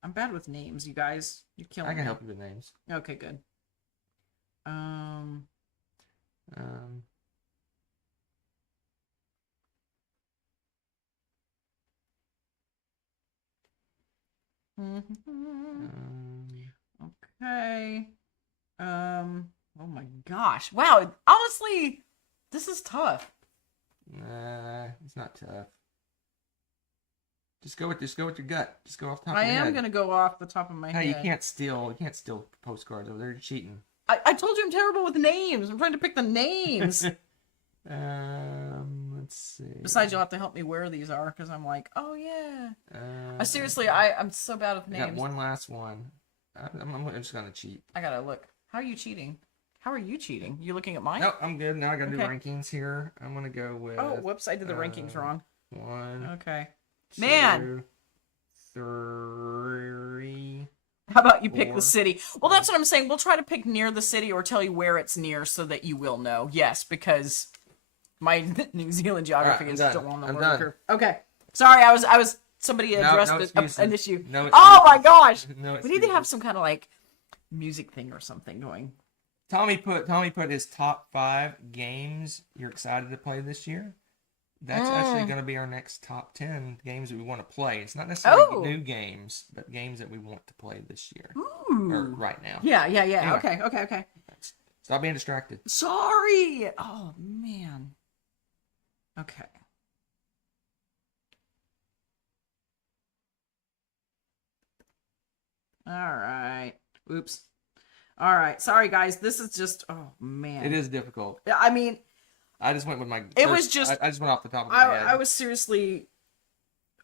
I'm bad with names, you guys. You're killing me. I can help you with names. Okay, good. Okay. Oh my gosh. Wow. Honestly, this is tough. Nah, it's not tough. Just go with your gut. Just go off the top of I your head. am gonna go off the top of my head. Hey, you can't steal postcards over there. You're cheating. I told you I'm terrible with names. I'm trying to pick the names. Let's see. Besides, you'll have to help me where these are because I'm like, oh yeah. Seriously, I'm so bad with I got names. one last one. I'm just gonna cheat. I gotta look. How are you cheating? How are you cheating? You looking at mine? Nope, I'm good. Now I gotta do Okay. rankings here. I'm gonna go with. Oh, whoops! I did the rankings wrong. 1. Okay. 2, Man. 3. How about you pick 4. the city? Well, that's what I'm saying. We'll try to pick near the city or tell you where it's near so that you will know. Yes, because my New Zealand geography Alright, is I'm still done. on the I'm learning done. curve. Okay. Sorry, I was somebody addressed no an excuses. issue. No Oh my excuses. gosh. No We need to have excuses. some kind of like music thing or something going. Tommy put his top 5 games you're excited to play this year. That's actually going to be our next top 10 games that we want to play. It's not necessarily new games, but games that we want to play this year. Ooh. Or right now. Yeah. Anyway. Okay. Stop being distracted. Sorry. Oh man. Okay. All right. Oops. All right. Sorry guys. This is just oh man. It is difficult. I mean, I just went with my. It was just- I just went off the top of my head. I was seriously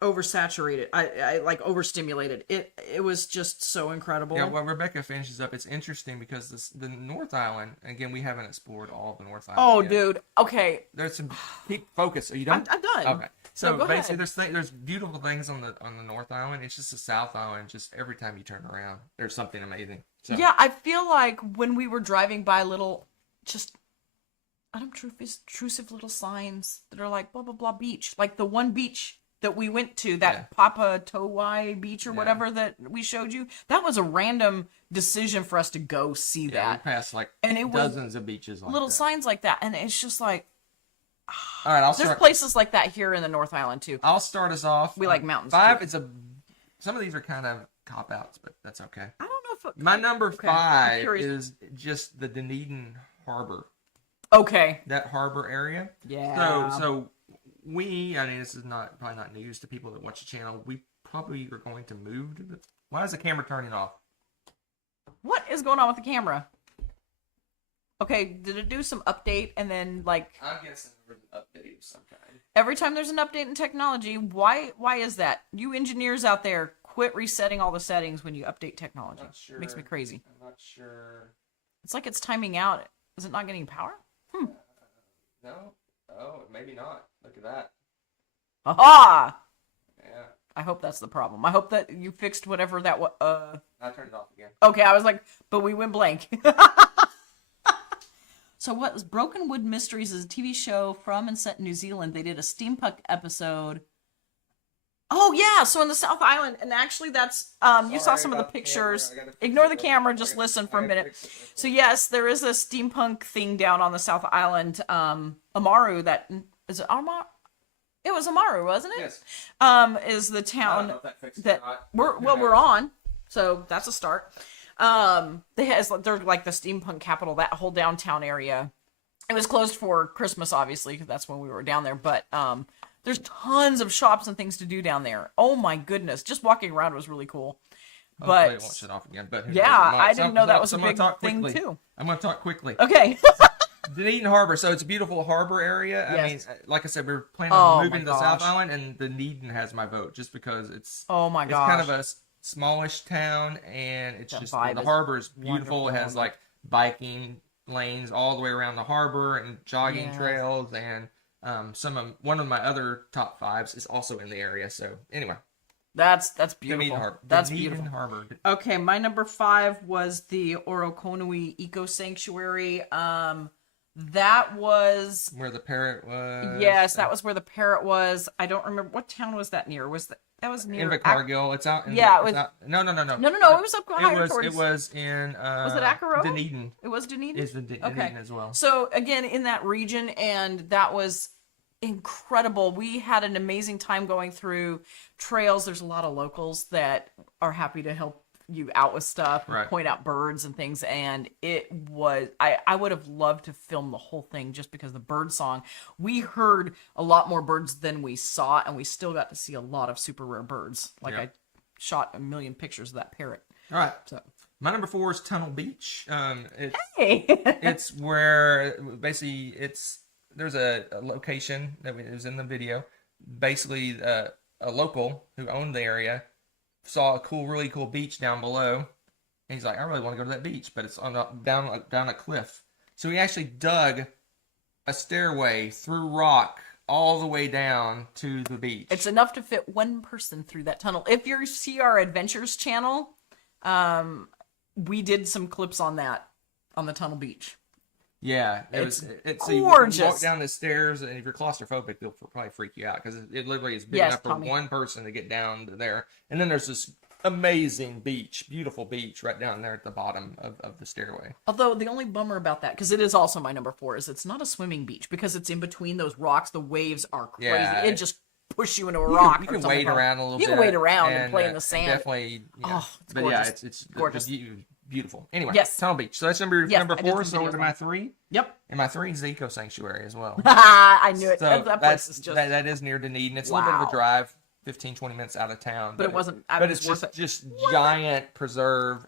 oversaturated. I like overstimulated. It was just so incredible. Yeah, well, Rebecca finishes up. It's interesting because the North Island. Again, we haven't explored all of the North Island. Oh, yet. dude. Okay. There's some keep focus. Are you done? I'm done. Okay. So go basically, ahead. there's beautiful things on the North Island. It's just the South Island. Just every time you turn around, there's something amazing. So, Yeah, I feel like when we were driving by little, just unobtrusive little signs that are like blah blah blah beach, like the one beach that we went to, that Papa Towai beach or whatever that we showed you. That was a random decision for us to go see we that, passed like and it was dozens of beaches. Like little that. signs like that, and it's just like All right, there's places like that here in the North Island too. I'll start us off. We like mountains, 5. too. It's some of these are kind of cop outs, but that's okay. I don't know if My number Okay, I'm 5 curious. is just the Dunedin Harbor. Okay. That harbor area. Yeah. So I mean, this is probably not news to people that watch the channel. We probably are going to move to the. Why is the camera turning off? What is going on with the camera? Okay, did it do some update and then like I'm guessing there's an update of some kind. every time there's an update in technology, why is that? You engineers out there, quit resetting all the settings when you update technology. Not sure. Makes me crazy. I'm not sure. It's like it's timing out. Is it not getting power? No. Oh, maybe not. Look at that. Aha! Yeah. I hope that's the problem. I hope that you fixed whatever that was. I turned it off again. Okay, I was like, but we went blank. So what was Broken Wood Mysteries is a TV show from and set in New Zealand. They did a steampunk episode. Oh yeah, so in the South Island, and actually that's you saw some of the pictures. Ignore the camera, just listen for a minute. So yes, there is a steampunk thing down on the South Island. Amaru, that is it Amaru? It was Amaru, wasn't it? Yes. Is the I don't town know if that fixes it that or not. we're on, so that's a start. They're like the steampunk capital, that whole downtown area. It was closed for Christmas, obviously, because that's when we were down there. But there's tons of shops and things to do down there. Oh my goodness, just walking around was really cool. Hopefully it But won't shut off again. But who yeah, knows? It might. I didn't know that was a I'm gonna big talk thing quickly. too. I'm going to talk quickly. Okay. Dunedin Harbor. So it's a beautiful harbor area. I Yes. mean, like I said, we were planning Oh on my moving to the South gosh. Island, and Dunedin has my vote just because it's Oh my it's kind gosh. of a smallish town, and it's The just vibe the is harbor is beautiful. wonderful. It has like biking lanes all the way around the harbor and jogging Yes. trails, and one of my other top fives is also in the area. So anyway, That's Dunedin beautiful. Harbor. That's Dunedin beautiful. Harbor. Okay, my number 5 was the Orokonui Eco Sanctuary. That was Where the parrot was. yes, that was where the parrot was. I don't remember what town was that near. That was near Invercargill. It's out. Yeah, it it's was. out, no. No. It was up higher towards. It was in. Was it Akaroa? Dunedin. It was Dunedin. Is Dunedin as well. So again, in that region, and that was incredible. We had an amazing time going through trails. There's a lot of locals that are happy to help you out with stuff, Right. point out birds and things, and it was I would have loved to film the whole thing just because the bird song. We heard a lot more birds than we saw, and we still got to see a lot of super rare birds. Like Yeah. I shot a million pictures of that parrot. All right. So My number 4 is Tunnel Beach. hey. It's where basically there's a location that was in the video. Basically, a local who owned the area saw a really cool beach down below, and he's like, I really want to go to that beach, but it's on down a cliff. So he actually dug a stairway through rock all the way down to the beach. It's enough to fit one person through that tunnel. If you see our Adventures channel, we did some clips on that, on the Tunnel Beach. Yeah, It's so you gorgeous. walk down the stairs, and if you're claustrophobic, it'll probably freak you out because it literally is big Yes, enough for Tommy. one person to get down to there. And then there's this amazing beach, beautiful beach right down there at the bottom of the stairway. Although the only bummer about that, because it is also my number 4, is it's not a swimming beach because it's in between those rocks. The waves are crazy. Yeah. It just push you into a rock. You or can something. wade around a little bit. You can wade around and play in the sand. Definitely. Yeah. Oh, it's but gorgeous. yeah, it's Gorgeous. the view, beautiful. Anyway, Yes. Tunnel Beach. So that's number Yes, I did 4. some So videos over to on my it. 3. Yep. And my 3 is the Eco Sanctuary as well. I knew it. So that place is just. that is near Dunedin. It's a little bit of Wow. a drive, 15, 20 minutes out of town. But it wasn't. It But was it's worth just it. giant preserve.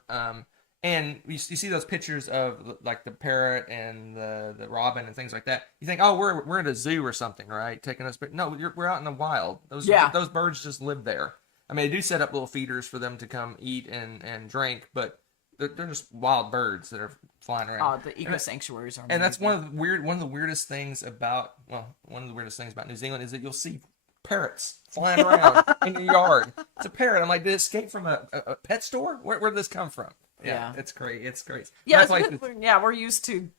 And you see those pictures of like the parrot and the robin and things like that. You think, oh, we're at a zoo or something, right? Taking us, but no, we're out in the wild. Those birds just live there. I mean, they do set up little feeders for them to come eat and drink, but they're just wild birds that are flying around. The eco sanctuaries are. And that's amazing. one of the weirdest things about New Zealand is that you'll see parrots flying around in your yard. It's a parrot. I'm like, did it escape from a pet store? Where did this come from? Yeah. It's great. It's great. Yeah, My it's place good. Yeah, we're used to,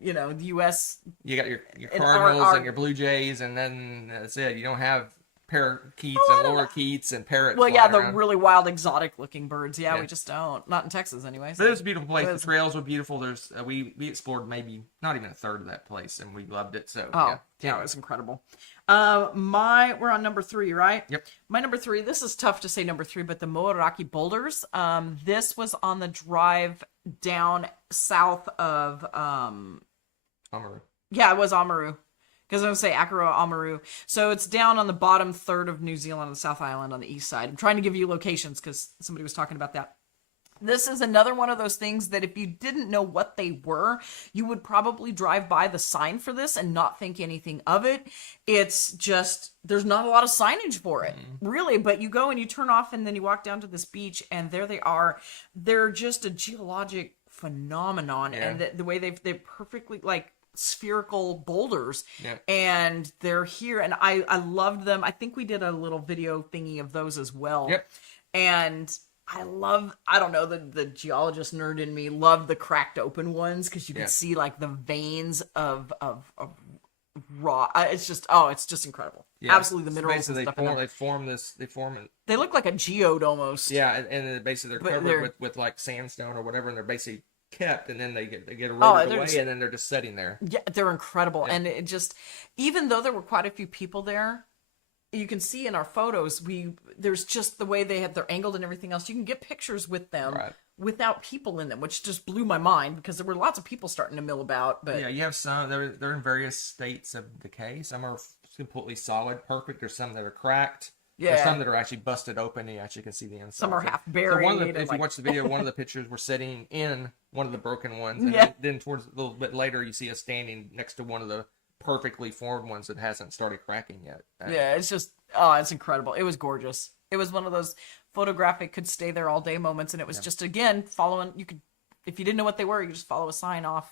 the U.S. you got your And cardinals our- and your blue jays, and then that's it. You don't have parakeets Oh, I and don't know. lorikeets and parrots. Well, yeah, flying the around. really wild, exotic-looking birds. Yeah, Yeah. we just don't. Not in Texas, anyways. But it was a beautiful place. It The was- trails were beautiful. There's we explored maybe not even a third of that place, and we loved it. So Oh, yeah. it was incredible. We're on number 3, right? Yep. My number 3, this is tough to say number 3, but the Moeraki Boulders. This was on the drive down south of, Amaru. yeah, it was Oamaru. Because I was going to say Akaroa, Oamaru. So it's down on the bottom third of New Zealand on the South Island on the east side. I'm trying to give you locations because somebody was talking about that. This is another one of those things that if you didn't know what they were, you would probably drive by the sign for this and not think anything of it. It's just, there's not a lot of signage for it, really. But you go and you turn off and then you walk down to this beach and there they are. They're just a geologic phenomenon. Yeah. And the way they're perfectly like spherical boulders. Yeah. And they're here. And I loved them. I think we did a little video thingy of those as well. Yep. And I don't know, the geologist nerd in me loved the cracked open ones because you can Yeah. see like the veins of raw. It's just incredible. Yeah. Absolutely, the So minerals and basically stuff in them. they form it. They look like a geode almost. Yeah, and then basically But they're they're- covered with like sandstone or whatever, and they're basically kept, and then they get Oh, eroded they're away, just- and then they're just sitting there. Yeah, they're incredible. Yeah. And it just, even though there were quite a few people there, you can see in our photos, there's just the way they're angled and everything else. You can get pictures with them Right. without people in them, which just blew my mind because there were lots of people starting to mill about. But Yeah, you have some they're in various states of decay. Some are completely solid, perfect. There's some that are cracked. There's Yeah. some that are actually busted open, and you actually can see the inside. Some are half So buried. one of the, and if you like- watch the video, one of the pictures we're sitting in one of the broken ones, and Yeah. then towards a little bit later, you see us standing next to one of the perfectly formed ones that hasn't started cracking yet. Yeah, it's just, oh, it's incredible. It was gorgeous. It was one of those photographic, could stay there all day moments, and it was just, again, following. You could, if you didn't know what they were, you could just follow a sign off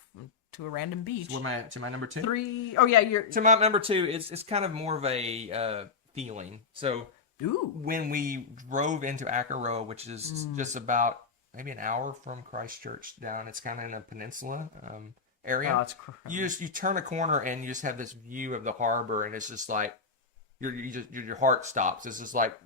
to a random beach. So what am I to my number 2? 3. Oh yeah, you're to my number 2. It's kind of more of a feeling. So when we drove into Akaroa, which is just about maybe an hour from Christchurch down, it's kind of in a peninsula area. Oh, it's crazy. You turn a corner and you just have this view of the harbor, and it's just like your heart stops. It's just like,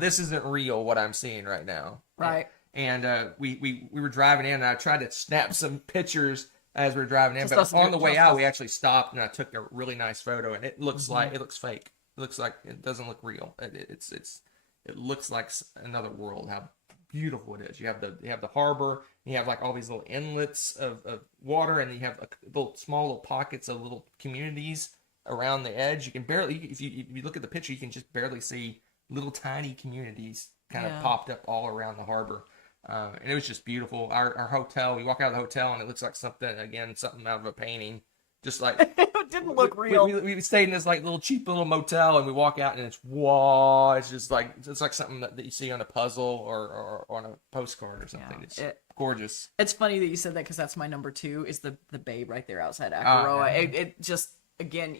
this isn't real what I'm seeing right now. Right. And we were driving in, and I tried to snap some pictures as we were driving in, but on the way out, we actually stopped, and I took a really nice photo, and it looks like, it looks fake. It looks like it doesn't look real. It looks like another world. How beautiful it is. You have the harbor, and you have like all these little inlets of water, and you have small little pockets of little communities around the edge. You can barely, if you look at the picture, you can just barely see little tiny communities kind of popped up all around the harbor. And it was just beautiful. Our hotel, we walk out of the hotel and it looks like something out of a painting. Just like it didn't look real. We stayed in this like little cheap little motel, and we walk out and it's wow! It's just like something that you see on a puzzle or on a postcard or something. It's gorgeous. It's funny that you said that, because that's my number 2. Is the bay right there outside Akaroa. It just, again,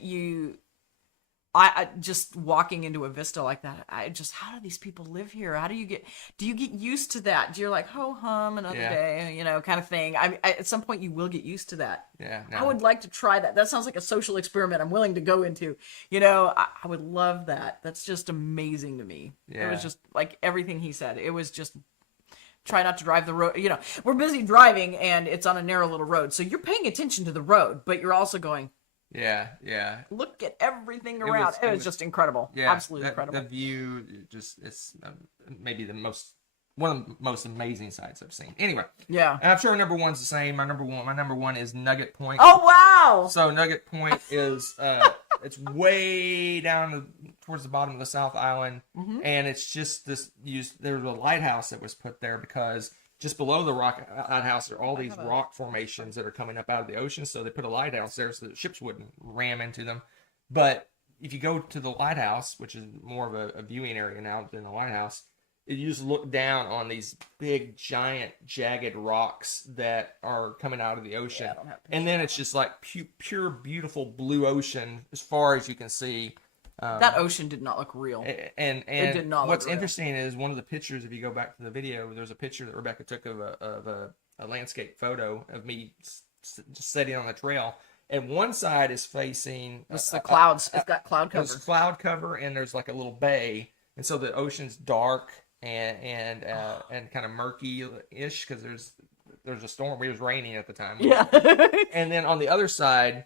I just walking into a vista like that, how do these people live here? How do you get used to that? Do you like, ho hum, another day, kind of thing? At some point you will get used to that. Yeah. No. I would like to try that. That sounds like a social experiment I'm willing to go into. I would love that. That's just amazing to me. Yeah. It was just like everything he said. It was just, try not to drive the road. We're busy driving and it's on a narrow little road. So you're paying attention to the road, but you're also going, yeah. look at everything around. It was just incredible. Yeah, Absolutely incredible. The view, it's maybe one of the most amazing sights I've seen. Anyway, yeah. And I'm sure number 1's the same. My number one is Nugget Point. Oh wow! So Nugget Point is it's way down towards the bottom of the South Island, and it's just this. There was a lighthouse that was put there because just below the lighthouse are all these rock formations that are coming up out of the ocean. So they put a lighthouse there so that ships wouldn't ram into them. But if you go to the lighthouse, which is more of a viewing area now than the lighthouse, you just look down on these big, giant, jagged rocks that are coming out of the ocean. And then it's just like pure, beautiful blue ocean as far as you can see. That ocean did not look real. And it did not what's look real. interesting is one of the pictures, if you go back to the video, there's a picture that Rebecca took of a landscape photo of me just sitting on the trail. And one side is facing... It's the clouds. It's got cloud cover. There's cloud cover, and there's like a little bay. And so the ocean's dark and kind of murky-ish because there's a storm. It was raining at the time. Yeah. And then on the other side,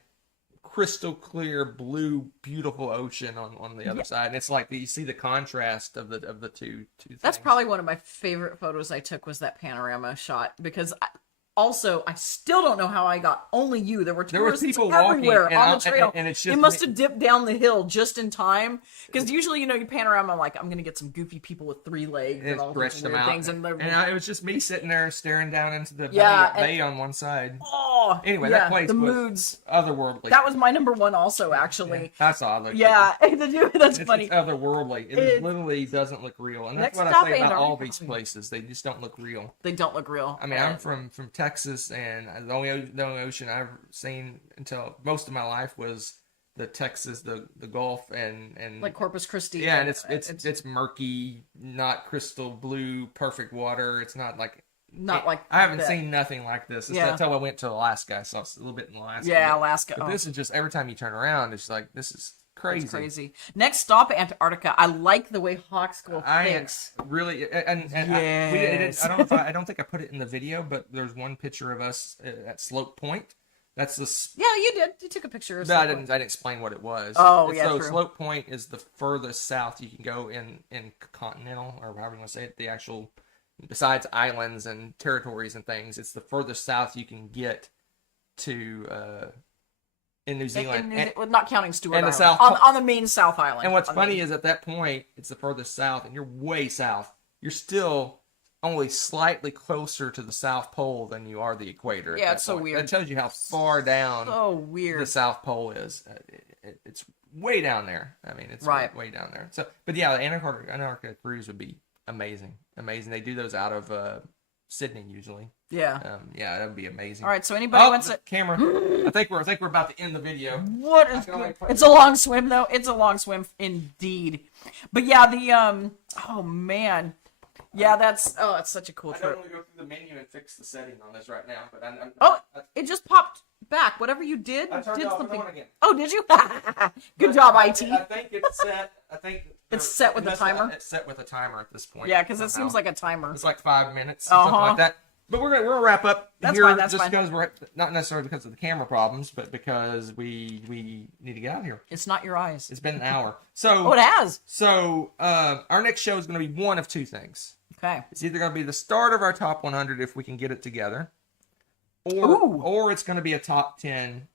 crystal clear blue beautiful ocean on the other side, and it's like you see the contrast of the two things. That's probably one of my favorite photos I took, was that panorama shot, because I still don't know how I got only you. There were people everywhere walking, on the trail. And it's just, they must have dipped down the hill just in time, because usually, you panorama, I'm like, I'm gonna get some goofy people with 3 legs and all these weird things, and it was just me sitting there staring down into the bay on one side. Oh, anyway, that place the was moods otherworldly. That was my number 1 also, actually. Yeah, that's odd. That's funny. It's otherworldly. It literally doesn't look real, and that's what I say about all these places. They just don't look real. They don't look real. I mean, I'm from Texas, and the only ocean I've seen until most of my life was the Texas, the Gulf, and like Corpus Christi. Yeah, and it's murky, not crystal blue, perfect water. It's not like I haven't seen nothing like this. Until I went to Alaska. I saw a little bit in Alaska. Yeah, Alaska. But this is just every time you turn around, it's like this is crazy. It's crazy. Next stop, Antarctica. I like the way Hawkskull thinks. Really, and yes. I don't think I put it in the video, but there's one picture of us at Slope Point. That's the. Yeah, you did. You took a picture of. No, I didn't explain what it was. Oh, yeah, so true. Slope Point is the furthest south you can go in continental, or however you want to say it. The actual, besides islands and territories and things, it's the furthest south you can get to. In New Zealand, not counting Stewart and Island, on the main South Island. And what's funny is at that point, it's the furthest south, and you're way south. You're still only slightly closer to the South Pole than you are the equator. Yeah, it's so weird. That tells you how far down the South Pole is. It's way down there. I mean, it's way down there. So, but yeah, the Antarctica cruise would be amazing. They do those out of Sydney usually. Yeah. Yeah, that would be amazing. All right, so anybody wants the to camera. I think we're about to end the video. What is good? It's a long swim though. It's a long swim indeed. But yeah, the oh man. Yeah, that's such a cool I don't trip. want to go through the menu and fix the setting on this right now, but It just popped back. Whatever you did, I turned did it off something. again. Oh, did you? Good job, I IT. think it's set. It's set with a timer? It's set with a timer at this point. Yeah, because it somehow. seems like a timer. It's like 5 minutes, something like that. But we're gonna wrap up That's here fine, that's just fine. because we're not necessarily because of the camera problems, but because we need to get out of here. It's not your eyes. It's been an hour. So Oh, it has. So our next show is going to be one of two things. Okay. It's either going to be the start of our top 100 if we can get it together, Ooh. or it's going to be a top 10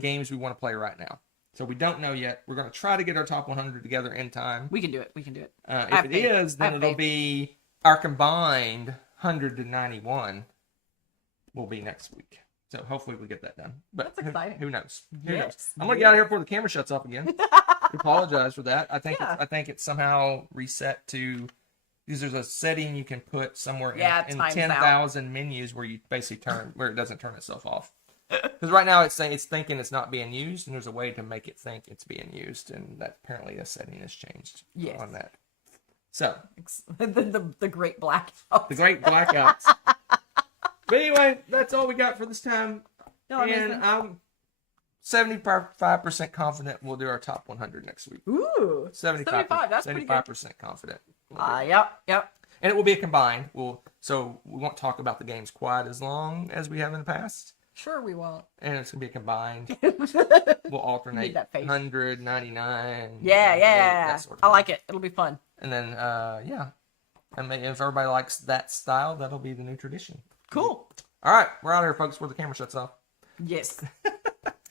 games we want to play right now. So we don't know yet. We're going to try to get our top 100 together in time. We can do it. We can do it. If it is, then it'll be our combined 100 to 91 will be next week. So hopefully we get that done. But That's exciting. Who knows? Yes. I'm gonna get out of here before the camera shuts off again. I apologize for that. I think it's somehow reset to because there's a setting you can put somewhere in 10,000 menus where you basically where it doesn't turn itself off. Because right now it's saying it's thinking it's not being used, and there's a way to make it think it's being used, and that apparently a setting has changed on that. So the great blackout. The great blackouts. But anyway, that's all we got for this time. No, and I'm 75% confident we'll do our top 100 next week. Ooh, 75. That's pretty good. 75% confident. Yep. And it will be a combined. So we won't talk about the games quite as long as we have in the past. Sure, we won't. And it's going to be a combined. We'll alternate 100, 99. Yeah. That sort of I like it. It'll be fun. And then, yeah. And if everybody likes that style, that'll be the new tradition. Cool. All right. We're out of here, folks, before the camera shuts off. Yes.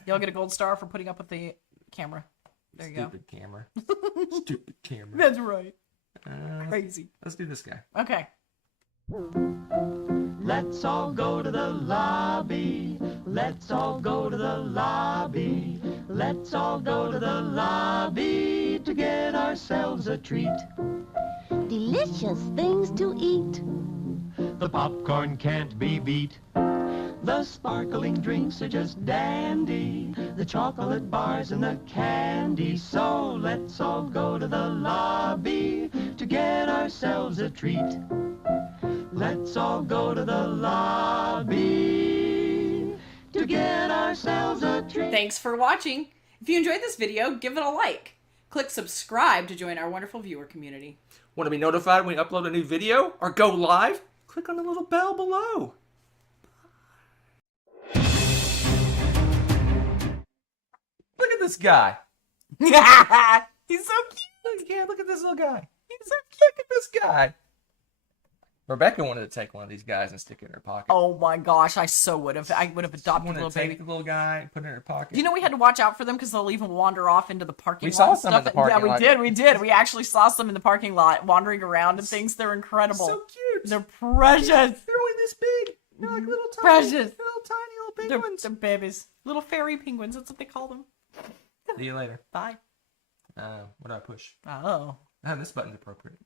Y'all get a gold star for putting up with the camera. There you go. Stupid camera. Stupid camera. That's right. Crazy. Let's do this guy. Okay. Let's all go to the lobby. Let's all go to the lobby. Let's all go to the lobby to get ourselves a treat. Delicious things to eat. The popcorn can't be beat. The sparkling drinks are just dandy. The chocolate bars and the candy. So let's all go to the lobby to get ourselves a treat. Let's all go to the lobby to get ourselves a treat. Thanks for watching. If you enjoyed this video, give it a like. Click subscribe to join our wonderful viewer community. Want to be notified when we upload a new video or go live? Click on the little bell below. Look at this guy. He's so cute. Yeah, look at this little guy. He's so cute. Look at this guy. Rebecca wanted to take one of these guys and stick it in her pocket. Oh my gosh, I would have adopted a little take baby. the little guy and put it in her pocket. Do you know we had to watch out for them because they'll even wander off into the parking We lot? saw and some stuff. in the parking lot. Yeah, we did. We actually saw some in the parking lot wandering around and things. They're incredible. So cute. They're precious. They're only this big. They're like little tiny, Precious. little penguins. They're babies. Little fairy penguins. That's what they call them. See you later. Bye. What do I push? Oh. This button's appropriate.